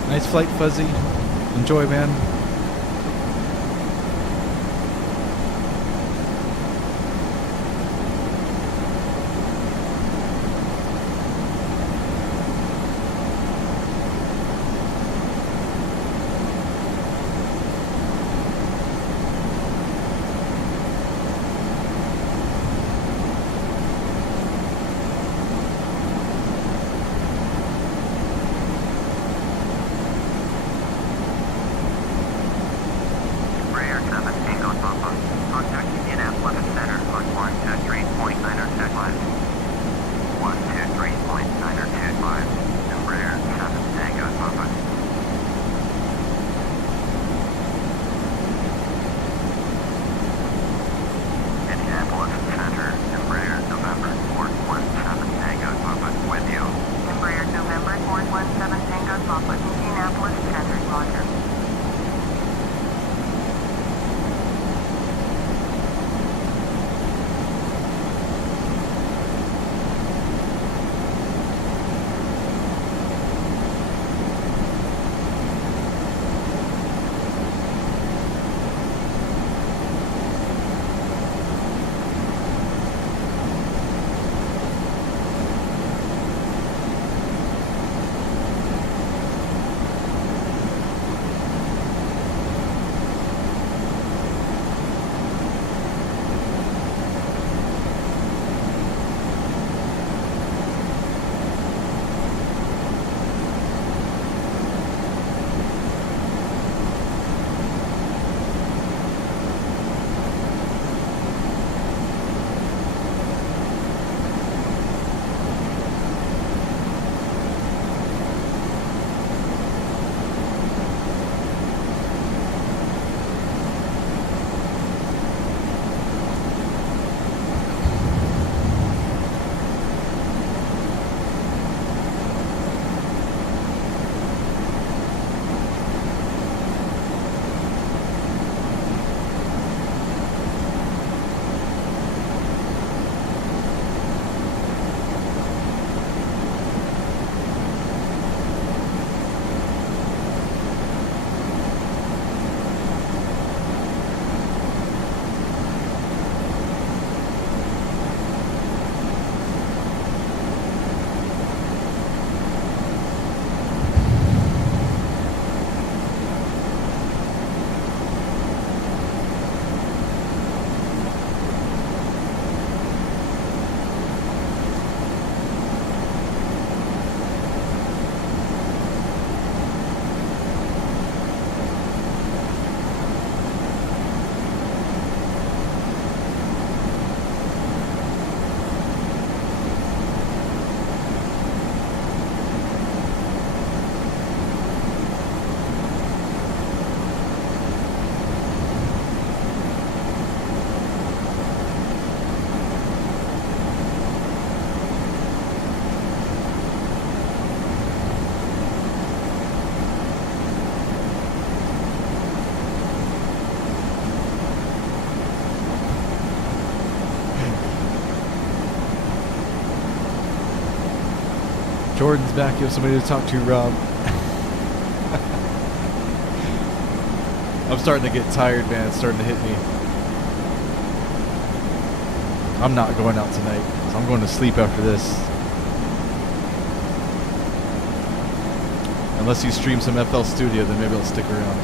Nice flight, Fuzzy. Enjoy, man. Embraer 7 Tango Papa. Contact Indianapolis Center on 123.925. 123.925. Embraer 7 Tango Papa. Indianapolis Center, Embraer November 417 Tango Papa. With you. Embraer November 417 Tango Papa, Indianapolis Center, Roger. Jordan's back. You have somebody to talk to, Rob. I'm starting to get tired, man. It's starting to hit me. I'm not going out tonight, so I'm going to sleep after this. Unless you stream some FL Studio, then maybe I'll stick around.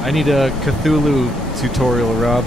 I need a Cthulhu tutorial, Rob.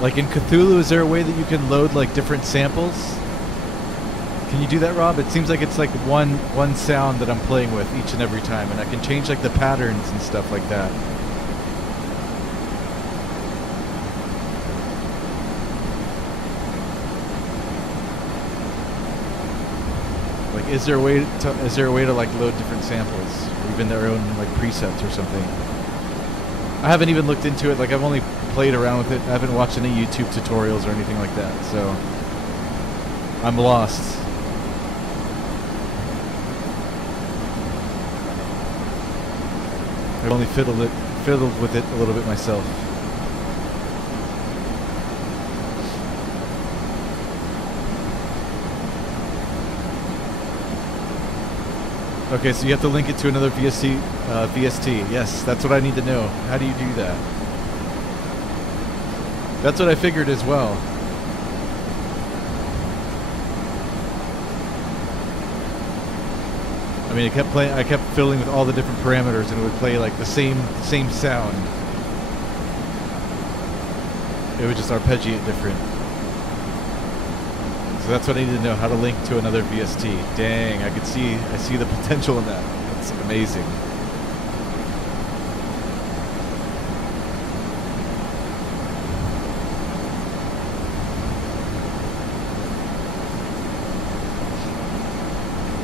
Like in Cthulhu, is there a way that you can load like different samples? Can you do that, Rob? It seems like it's like one sound that I'm playing with each and every time, and I can change like the patterns and stuff like that. Like, is there a way to like load different samples, or even their own like presets or something? I haven't even looked into it. Like, I've only played around with it. I haven't watched any YouTube tutorials or anything like that, so I'm lost. I've only fiddled with it a little bit myself. Okay, so you have to link it to another VST. Yes, that's what I need to know. How do you do that? That's what I figured as well. I mean, I kept fiddling with all the different parameters, and it would play like the same sound. It would just arpeggiate different. So that's what I need to know, how to link to another VST. Dang, I see the potential in that. That's amazing.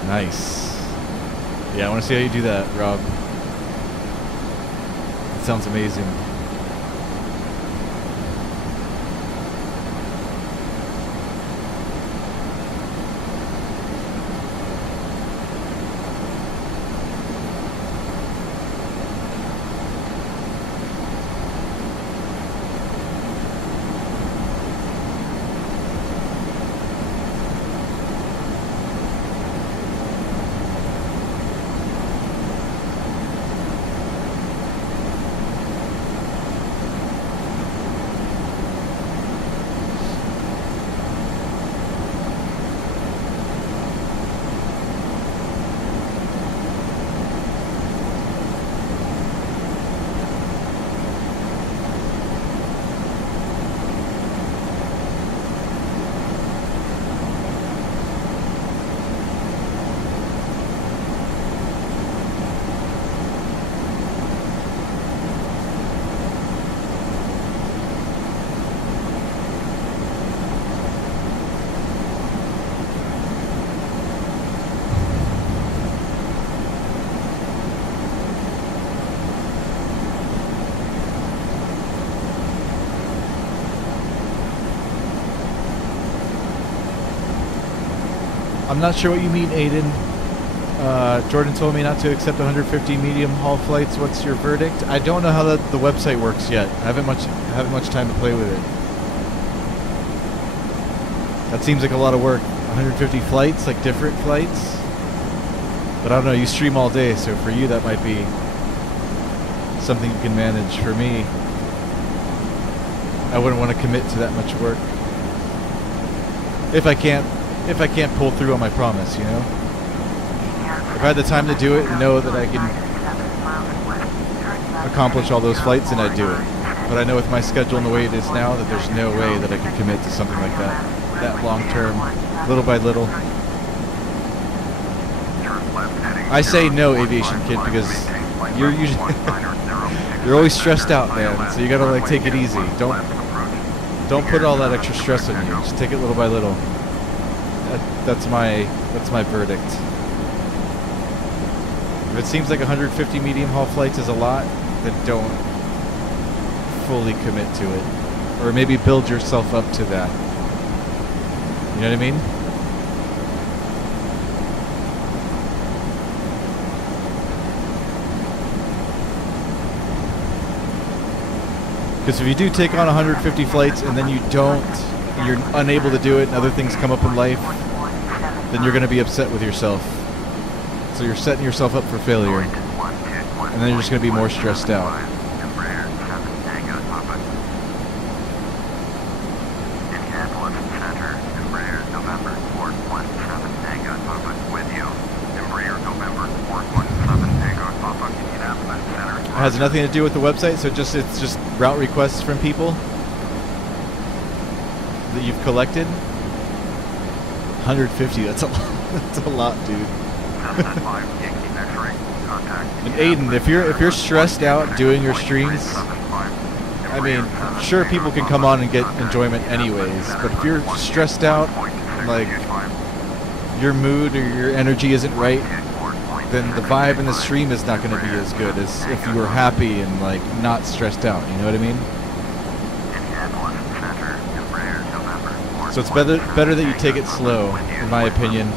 Nice. Yeah, I want to see how you do that, Rob. It sounds amazing. I'm not sure what you mean, Aiden. Jordan told me not to accept 150 medium haul flights. What's your verdict? I don't know how the website works yet. I haven't much time to play with it. That seems like a lot of work. 150 flights, like different flights. But I don't know. You stream all day, so for you that might be something you can manage. For me, I wouldn't want to commit to that much work if I can't pull through on my promise, you know? If I had the time to do it and know that I can accomplish all those flights, then I'd do it. But I know with my schedule and the way it is now that there's no way that I could commit to something like that long term, little by little. I say no, aviation kid, because you're usually you're always stressed out, man. So you gotta like take it easy. Don't put all that extra stress on you. Just take it little by little. That's my verdict. If it seems like 150 medium haul flights is a lot, then don't fully commit to it. Or maybe build yourself up to that. You know what I mean? Because if you do take on 150 flights and then you're unable to do it and other things come up in life, then you're going to be upset with yourself. So you're setting yourself up for failure. And then you're just going to be more stressed out. It has nothing to do with the website, so it's just route requests from people that you've collected. 150, that's a lot, dude. And Aiden, if you're stressed out doing your streams, I mean, sure, people can come on and get enjoyment anyways, but if you're stressed out, like your mood or your energy isn't right, then the vibe in the stream is not going to be as good as if you were happy and like not stressed out. You know what I mean? So it's better that you take it slow, in my opinion,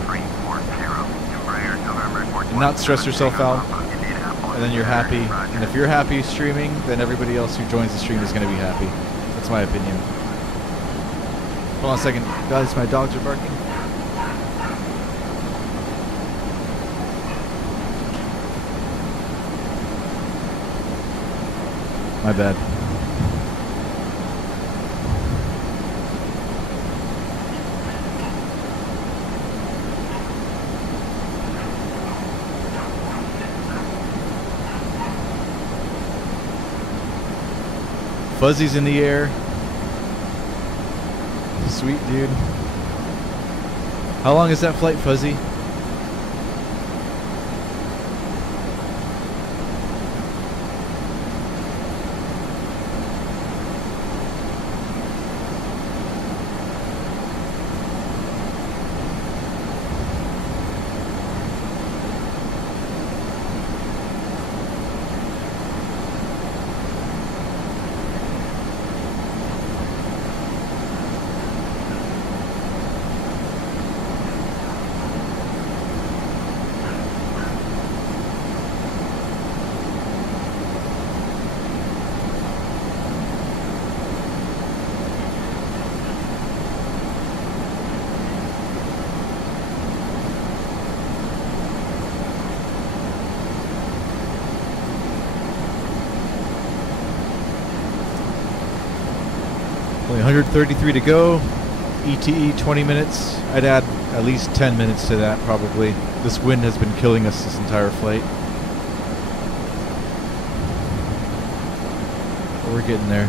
and not stress yourself out, and then you're happy. And if you're happy streaming, then everybody else who joins the stream is going to be happy. That's my opinion. Hold on a second, guys. My dogs are barking. My bad. Fuzzy's in the air. Sweet, dude. How long is that flight, Fuzzy? Only 133 to go. ETE 20 minutes. I'd add at least 10 minutes to that probably. This wind has been killing us this entire flight. But we're getting there.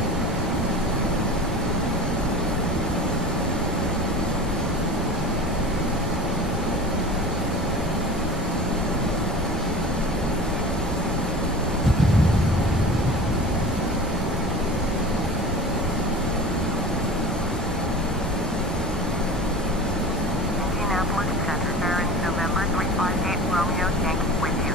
Indianapolis Center, bearing November 358 Romeo, Yankee with you,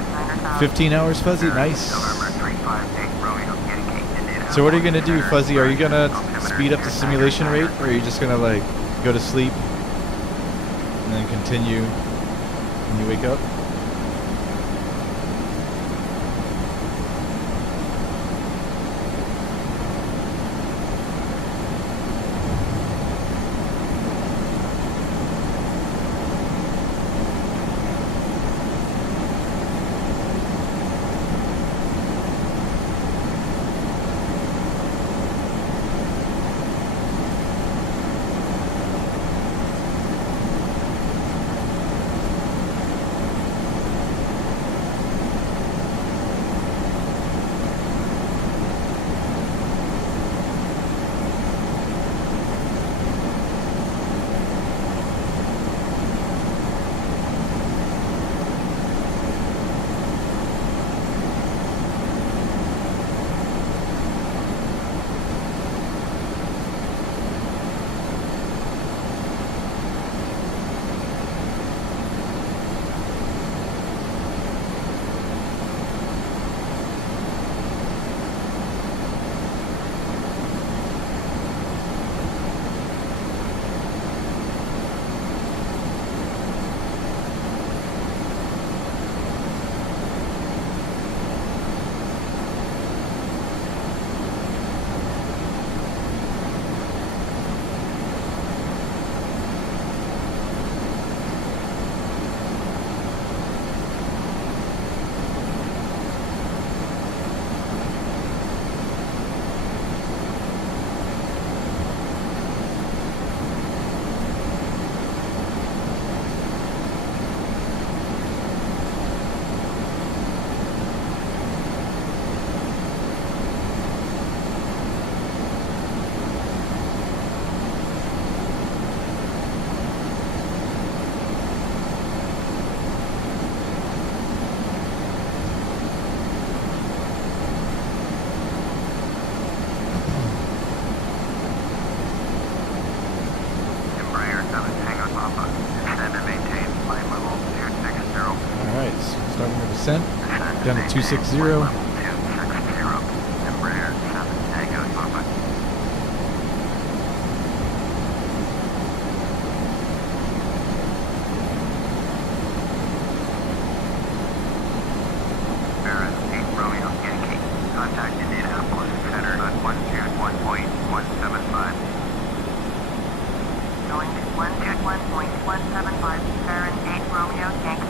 15 hours, Fuzzy? Nice. November 358 Romeo, Yankee, Indianapolis. So what are you going to do, Fuzzy? Are you going to speed up the simulation rate, or are you just going to like go to sleep and then continue when you wake up? descent. Down to 260. Level 260. Embraer 7 Tango Papa. Paris 8 Romeo Yankee. Contact Indianapolis Center on 121.175. Going to 121.175, Baron 8 Romeo Yankee.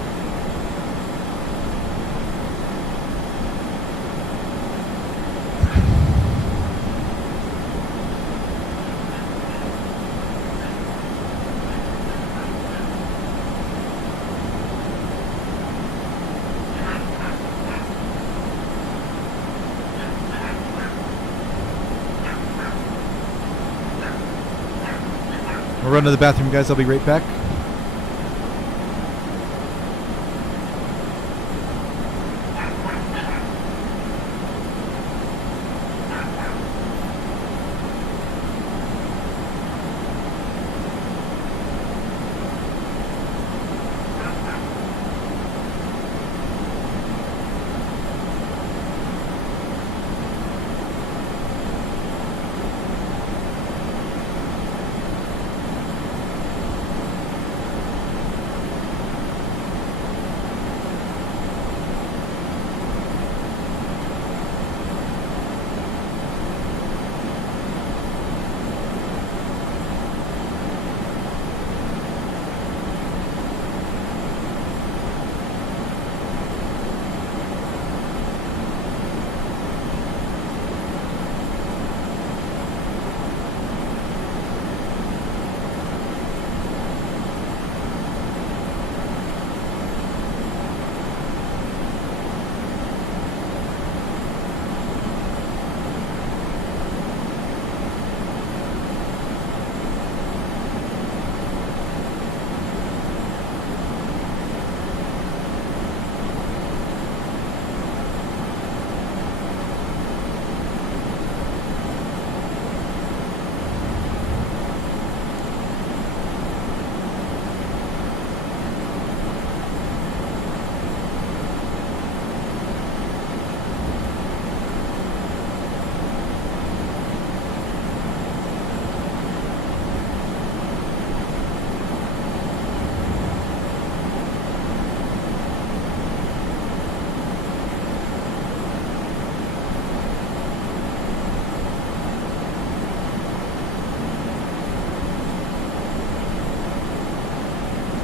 We'll run to the bathroom, guys. I'll be right back.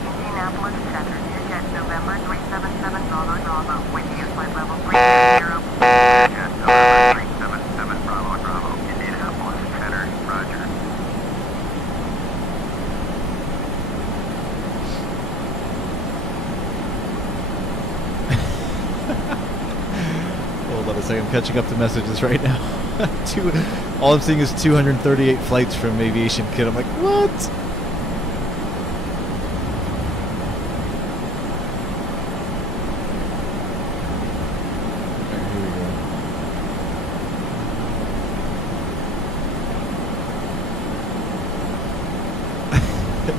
Indianapolis Center, Jet November 377 Bravo Bravo, with you flight level 360. Jet November 377 Bravo Bravo. Indianapolis Center, roger. Hold on a second. I'm catching up to messages right now. All I'm seeing is 238 flights from Aviation Kit. I'm like, what? Alright, here we go.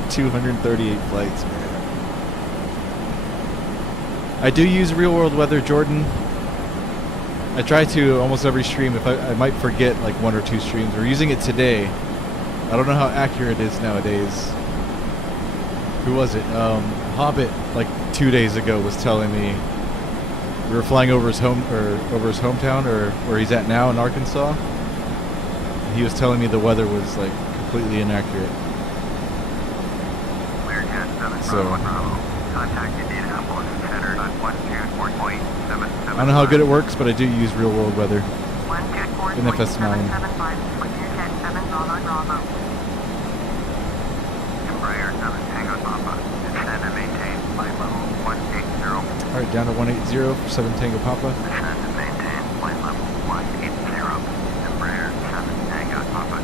238 flights, man. I do use real world weather, Jordan. I try to almost every stream. If I might forget like one or two streams. We're using it today. I don't know how accurate it is nowadays. Who was it? Hobbit, like 2 days ago, was telling me we were flying over his hometown, or where he's at now in Arkansas. And he was telling me the weather was like completely inaccurate. Clear Jet 7 So- Bravo Bravo. Contact Indianapolis Center on 124.775. I don't know how good it works, but I do use real world weather. 124.775, with you Jet 7 Bravo Bravo. Embraer 7 Tango Papa. Descend and maintain flight level 180. Alright, down to 180 for 7 Tango Papa. Descend and maintain flight level 180. Embraer 7 Tango Papa.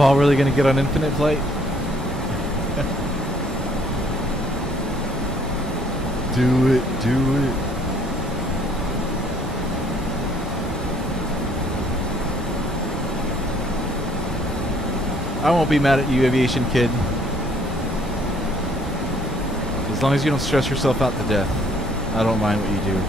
Paul really gonna get on infinite flight? Do it, do it. I won't be mad at you, aviation kid. As long as you don't stress yourself out to death, I don't mind what you do.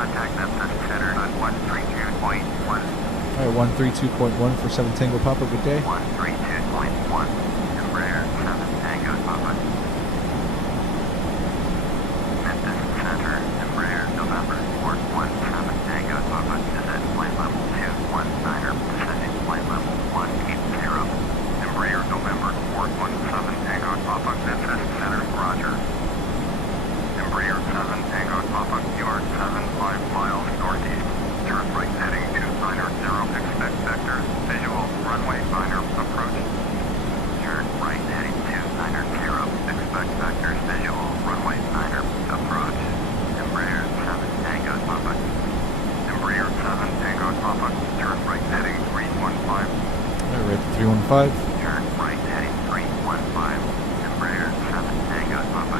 Contact Memphis Center on 132.1. Alright, 132.1 for 7 Tango Papa, good day. 132.1. Embraer 7 Tango Papa. Memphis Center, Embraer November 417 Tango Papa. Descent flight level 219er. Descending flight level 180. Embraer November 417 Tango Papa. Memphis Center, Roger. Embraer 7 Tango Papa, you are 75 miles northeast. Turn right heading 290, expect vectors, visual, runway liner, approach. Turn right heading 290, expect vectors, visual, runway liner, approach. Embraer 7 Tango Papa. Embraer 7 Tango Papa, turn right heading 315. Alright, right to 315. Turn right heading 315. Embraer 7 Tango Papa.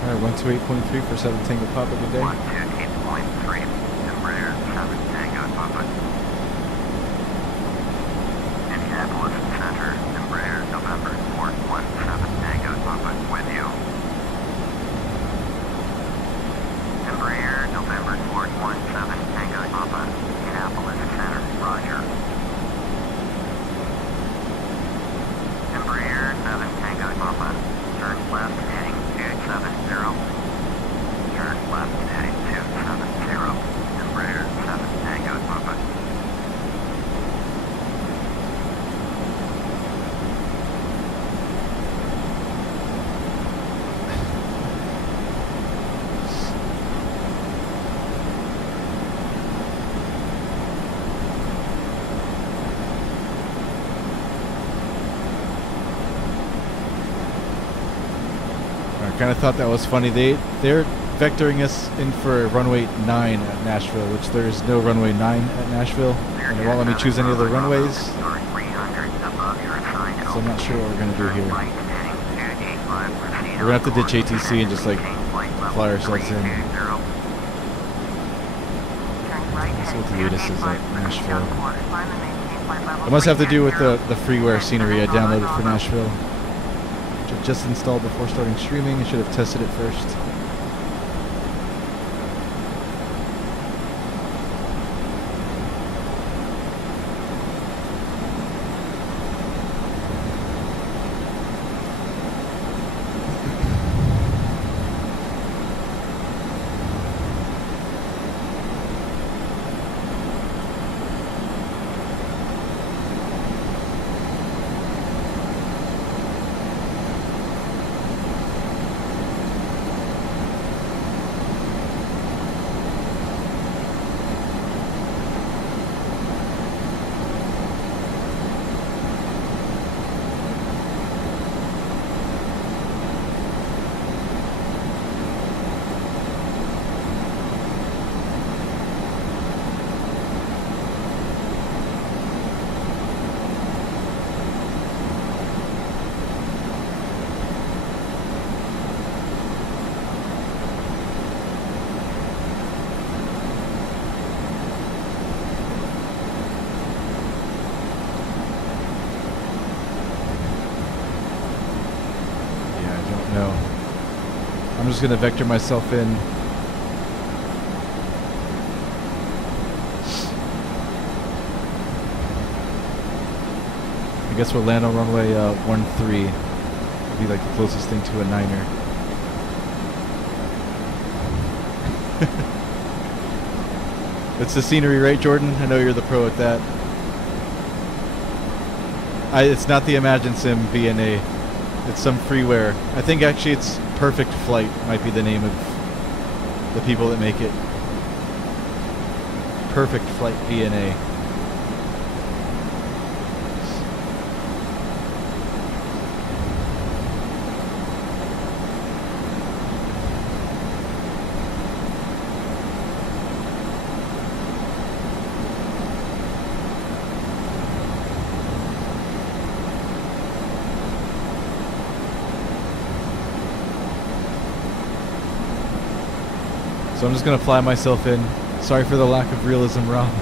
Alright, 128.3 for 7 Tango Papa, good day. 128.3, Embraer 7 Tango Papa. Indianapolis Center, Embraer November 417 Tango Papa, with you. Embraer November 417 Tango Papa, Indianapolis Center, Roger. Embraer 7 Tango Papa, turn left heading 270. Turn left heading 270. Embraer 7 Tango Papa. I kind of thought that was funny. They're vectoring us in for runway 9 at Nashville, which there is no runway 9 at Nashville, and they won't let me choose any of the runways. So I'm not sure what we're gonna do here. We're gonna have to ditch ATC and just like fly ourselves in. Let's see what the latest is at Nashville. It must have to do with the freeware scenery I downloaded for Nashville, which I just installed before starting streaming. I should have tested it first. I'm just going to vector myself in. I guess we'll land on runway 13. Be like the closest thing to a niner. It's the scenery, right, Jordan? I know you're the pro at that. It's not the Imagine Sim BNA. It's some freeware. I think actually it's Perfect Flight might be the name of the people that make it. Perfect Flight BNA. So I'm just going to fly myself in. Sorry for the lack of realism, Rob.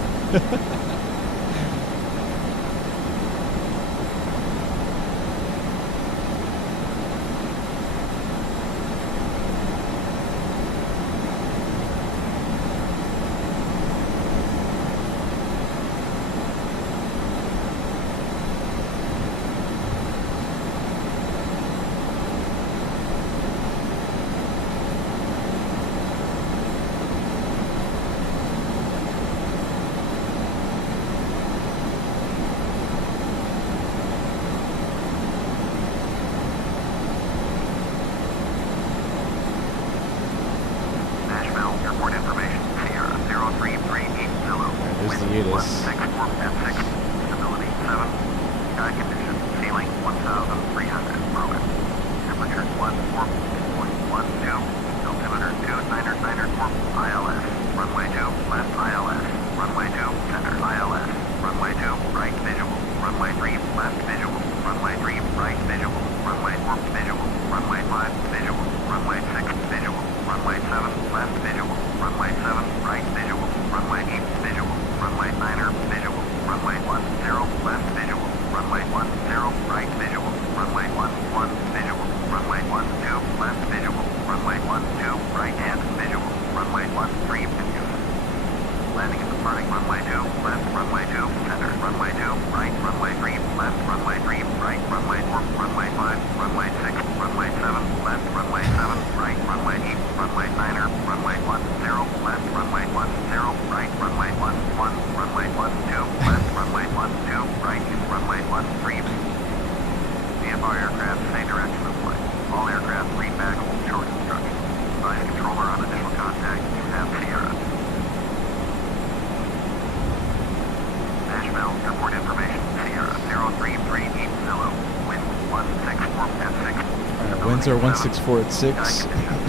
Winds are 164 at 6. 164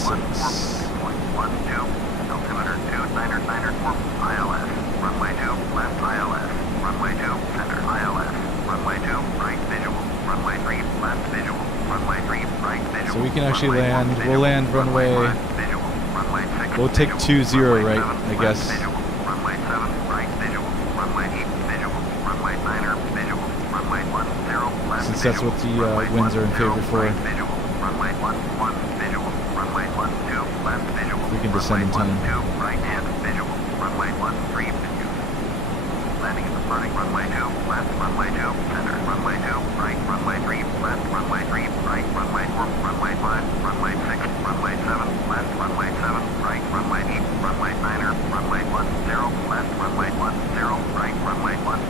at 6. So we can actually land, we'll land runway, we'll take 20 right, I guess. that's what the winds are in favor for. Visual. Runway 11 visual. Runway 12 left visual. We can descend in time. Runway 12 right hand visual. Runway 13 visual. Landing is departing. Runway 2 left. Runway 2 center. Runway 2 right. Runway 3 left. Runway 3 right. Runway 4. Runway 5. Runway 6. Runway 7 left. Runway 7 right. Runway 8. Runway 9er. Runway 10 left. Runway 10 right. Runway 11.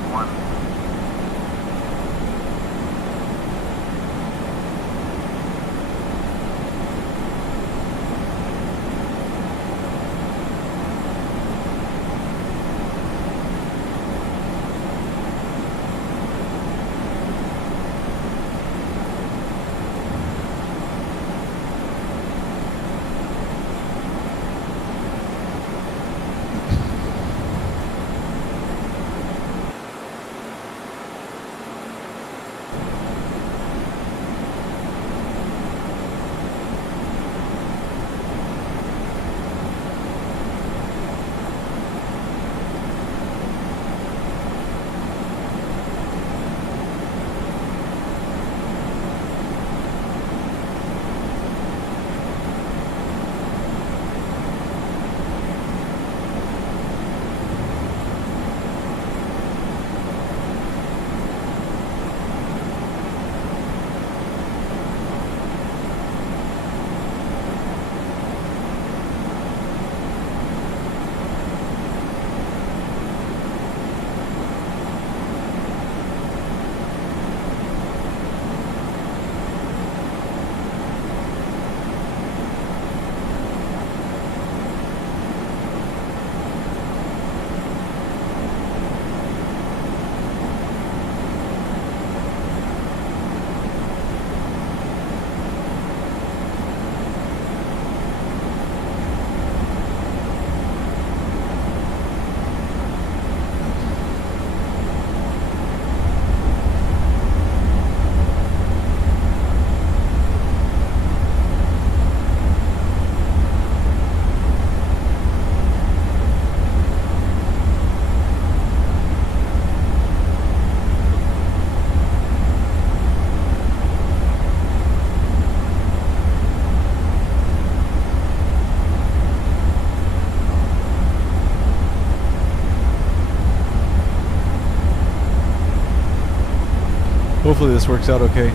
Hopefully this works out okay.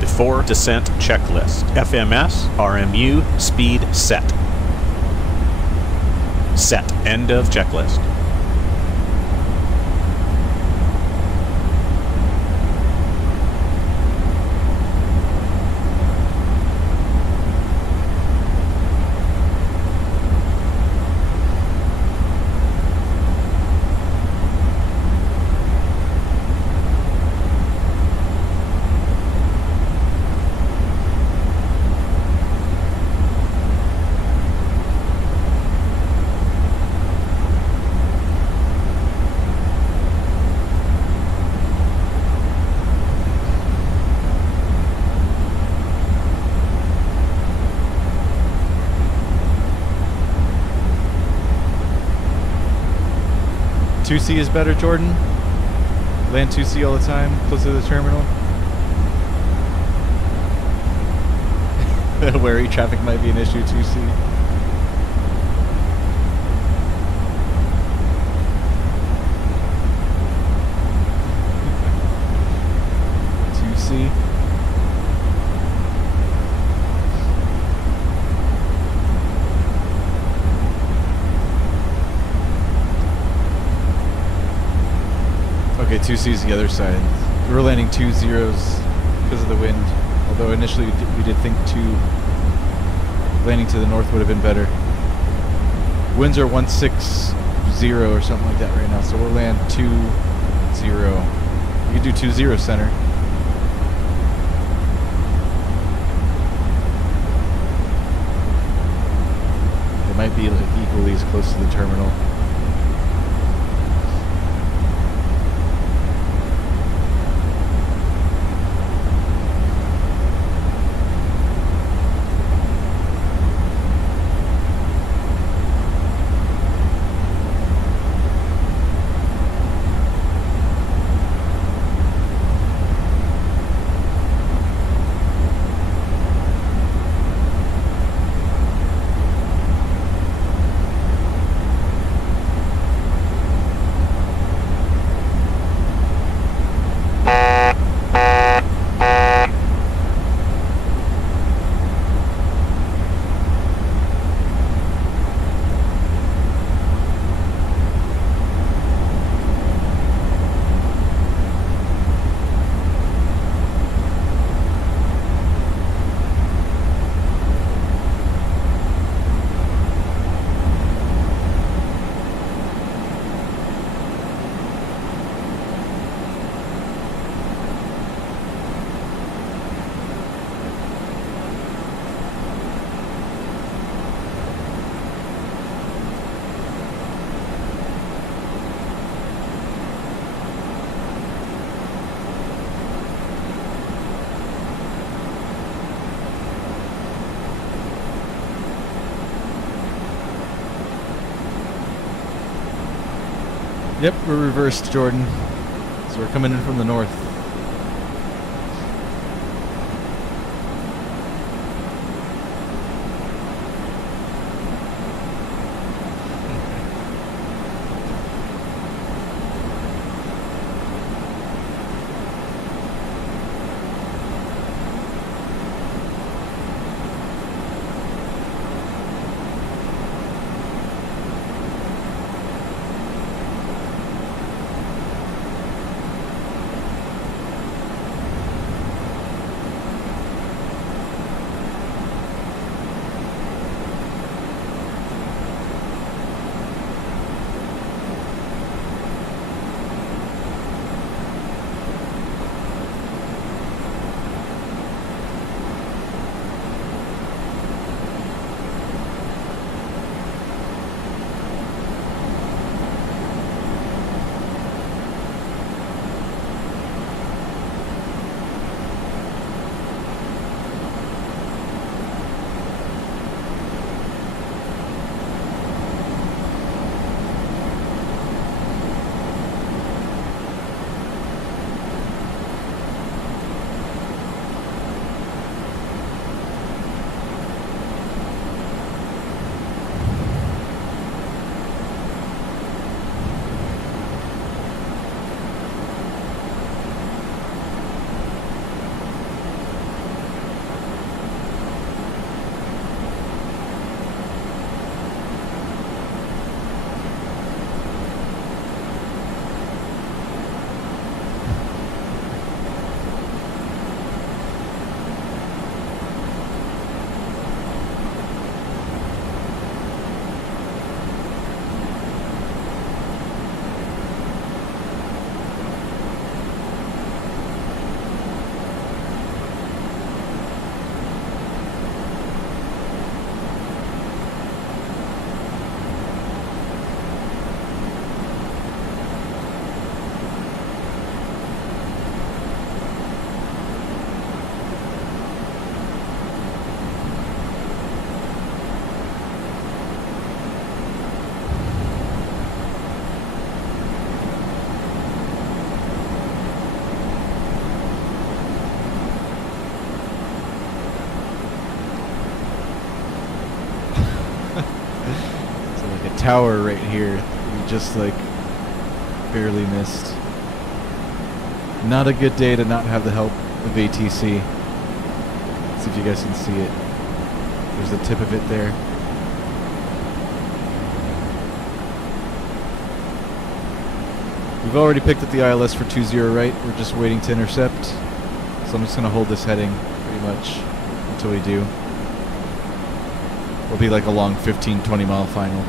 Before descent checklist. FMS, RMU, speed set. Set. End of checklist. Two C is better, Jordan? Land 2C all the time, close to the terminal? Wary traffic might be an issue, 2C. Okay, 2C is the other side. We're landing 2 zeros because of the wind. Although initially we did think 2 landing to the north would have been better. Winds are 160 or something like that right now, so we'll land 20. You can do 20 center. It might be like equally as close to the terminal. Yep, we're reversed, Jordan. So we're coming in from the north. Tower right here. We just like barely missed. Not a good day to not have the help of ATC. Let's see if you guys can see it. There's the tip of it there. We've already picked up the ILS for 20 right. We're just waiting to intercept. So I'm just going to hold this heading pretty much until we do. It'll be like a long 15-20 mile final.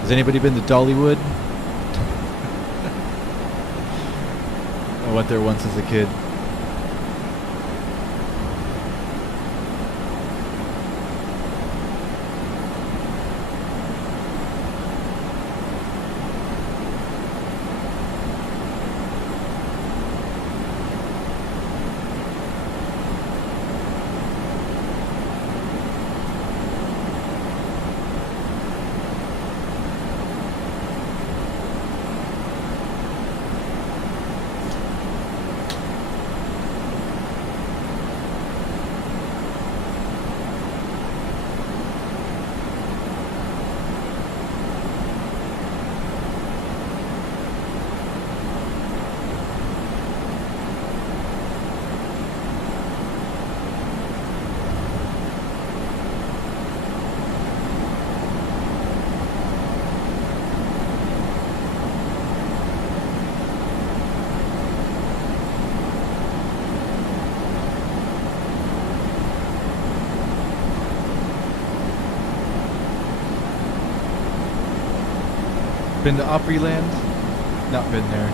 Has anybody been to Dollywood? I went there once as a kid. Been to Opryland? Not been there.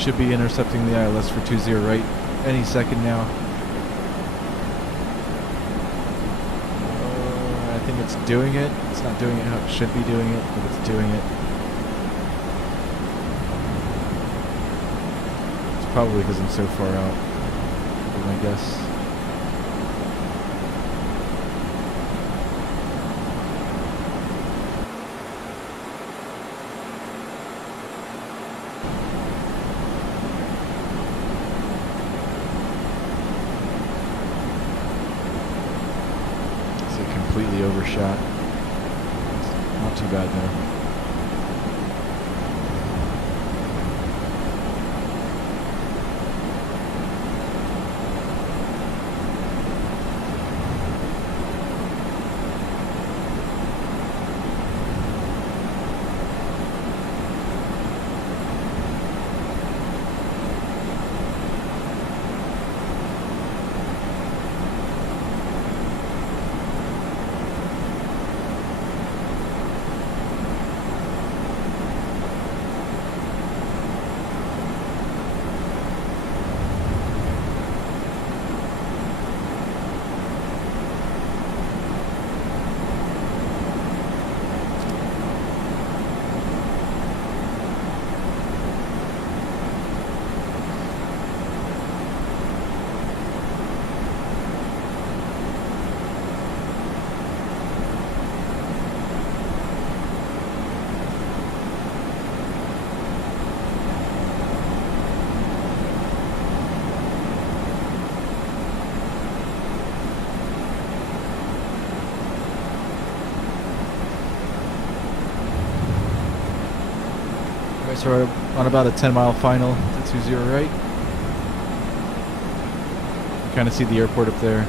should be intercepting the ILS for 20 right any second now. I think it's doing it. It's not doing it how it should be doing it, but it's doing it. It's probably because I'm so far out, would be my guess. Completely overshot. Not too bad though. So we're on about a 10-mile final to 20 right. You kind of see the airport up there.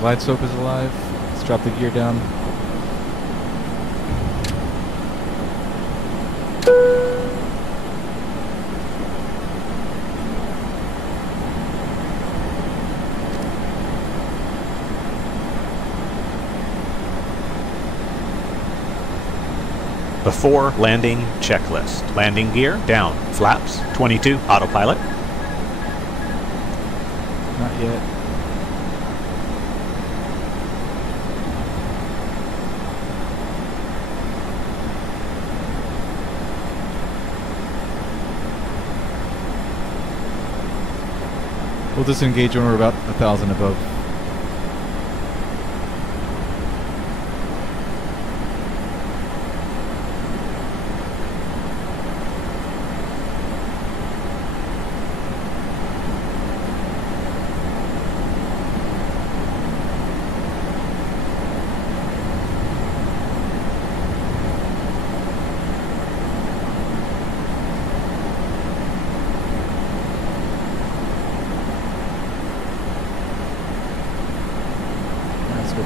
Glide slope is alive. Let's drop the gear down. Before landing checklist. Landing gear down. Flaps 22. Autopilot. Not yet. We'll disengage when we're about 1,000 above.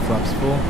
Flaps full.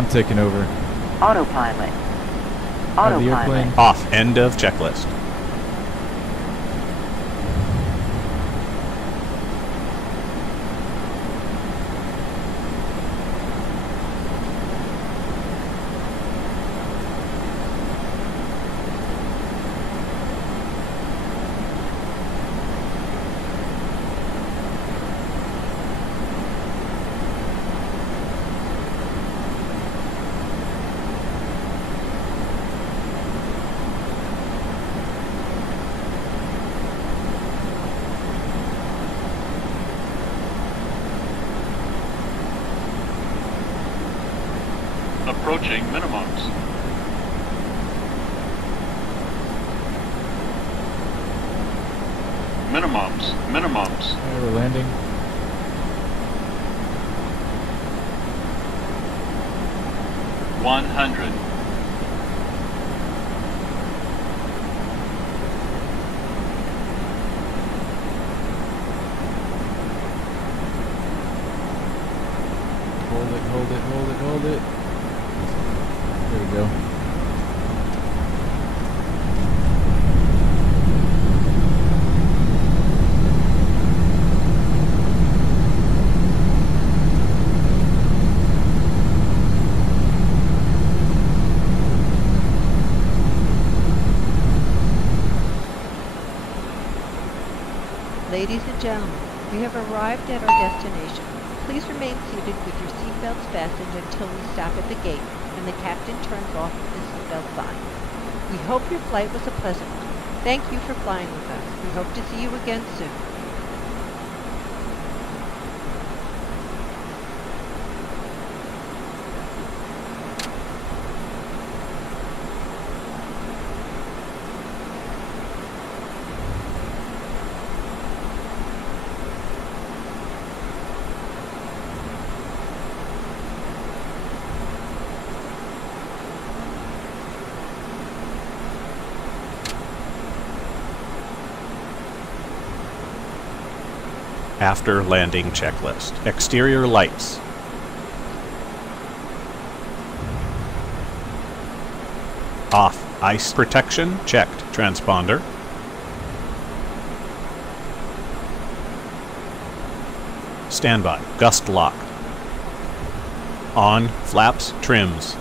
I'm taking over. Autopilot. Have the Autopilot. airplane. Off. End of checklist. Approaching minimums. Minimums. Alright, we're landing. $100. Hold it, hold it, hold it, hold it. There we go. Ladies and gentlemen, we have arrived at our destination. Please remain seated with your seatbelts fastened until we stop at the gate and the captain turns off the seatbelt sign. We hope your flight was a pleasant one. Thank you for flying with us. We hope to see you again soon. After landing checklist. Exterior lights. Off. Ice protection checked. Transponder. Standby. Gust locked. On. Flaps. Trims.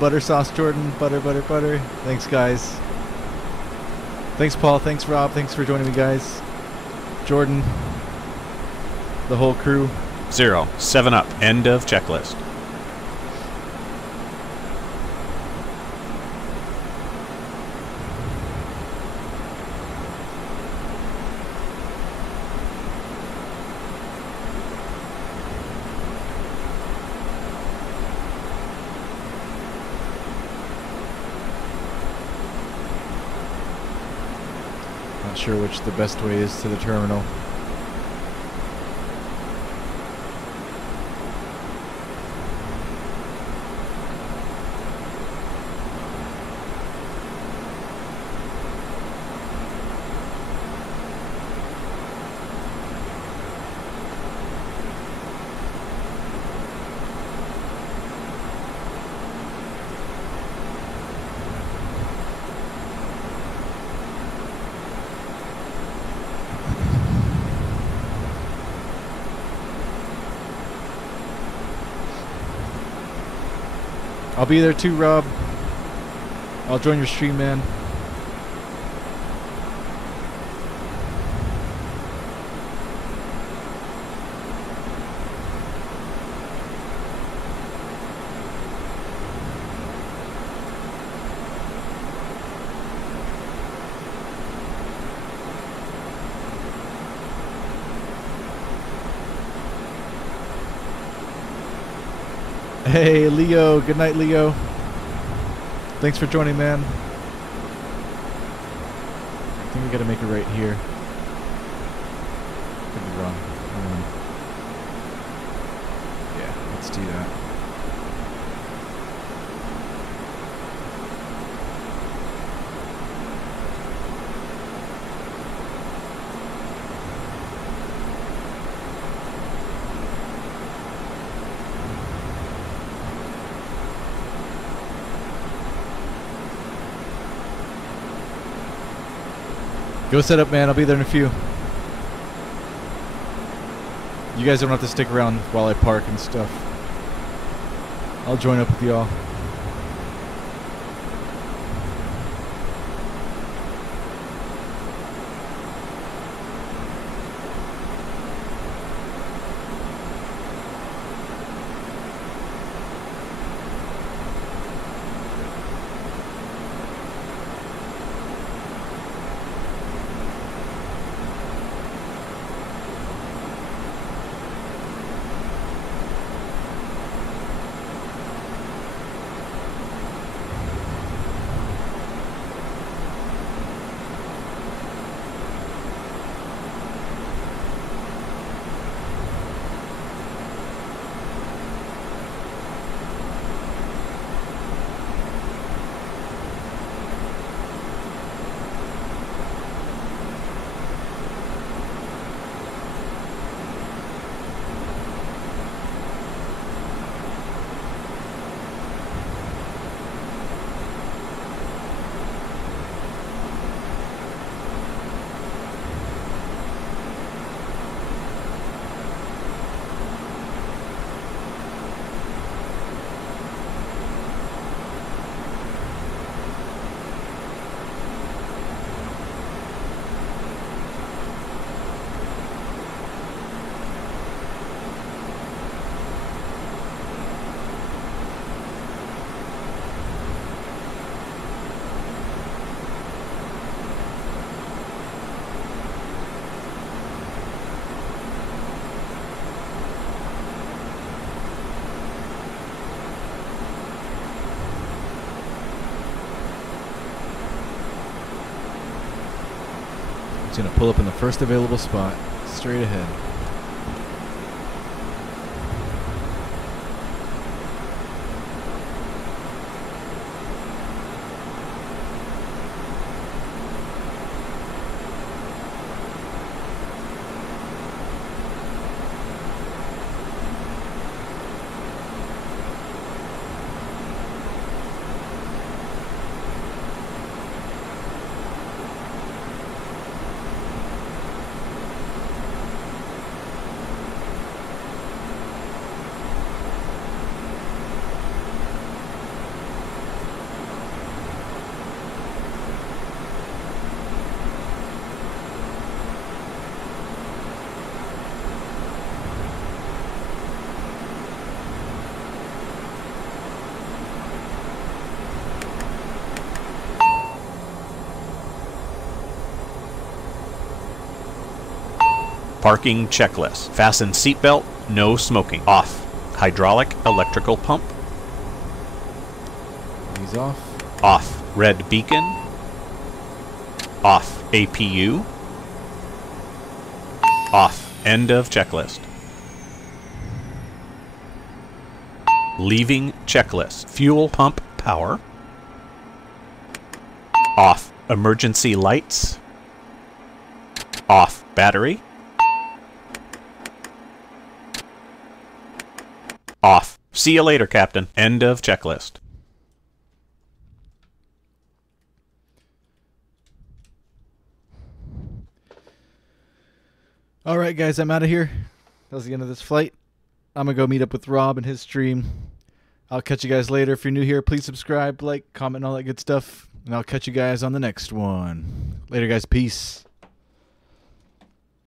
Butter sauce, Jordan. Butter, butter, butter. Thanks, guys. Thanks, Paul. Thanks, Rob. Thanks for joining me, guys. Jordan. The whole crew. 0. 7 up. End of checklist. Not sure which the best way is to the terminal. I'll be there too, Rob. I'll join your stream, man. Hey, Leo. Good night, Leo. Thanks for joining, man. I think we gotta make it right here. Could be wrong. do that. Go set up, man. I'll be there in a few. You guys don't have to stick around while I park and stuff. I'll join up with y'all. Gonna pull up in the first available spot, straight ahead. Parking checklist. Fasten seatbelt. No smoking. Off. Hydraulic electrical pump. These off. Off. Red beacon. Off. APU. Off. End of checklist. Leaving checklist. Fuel pump power. Off. Emergency lights. Off. Battery. Off. See you later, Captain. End of checklist. Alright guys, I'm out of here. That was the end of this flight. I'm going to go meet up with Rob and his stream. I'll catch you guys later. If you're new here, please subscribe, like, comment, all that good stuff. And I'll catch you guys on the next one. Later guys, peace.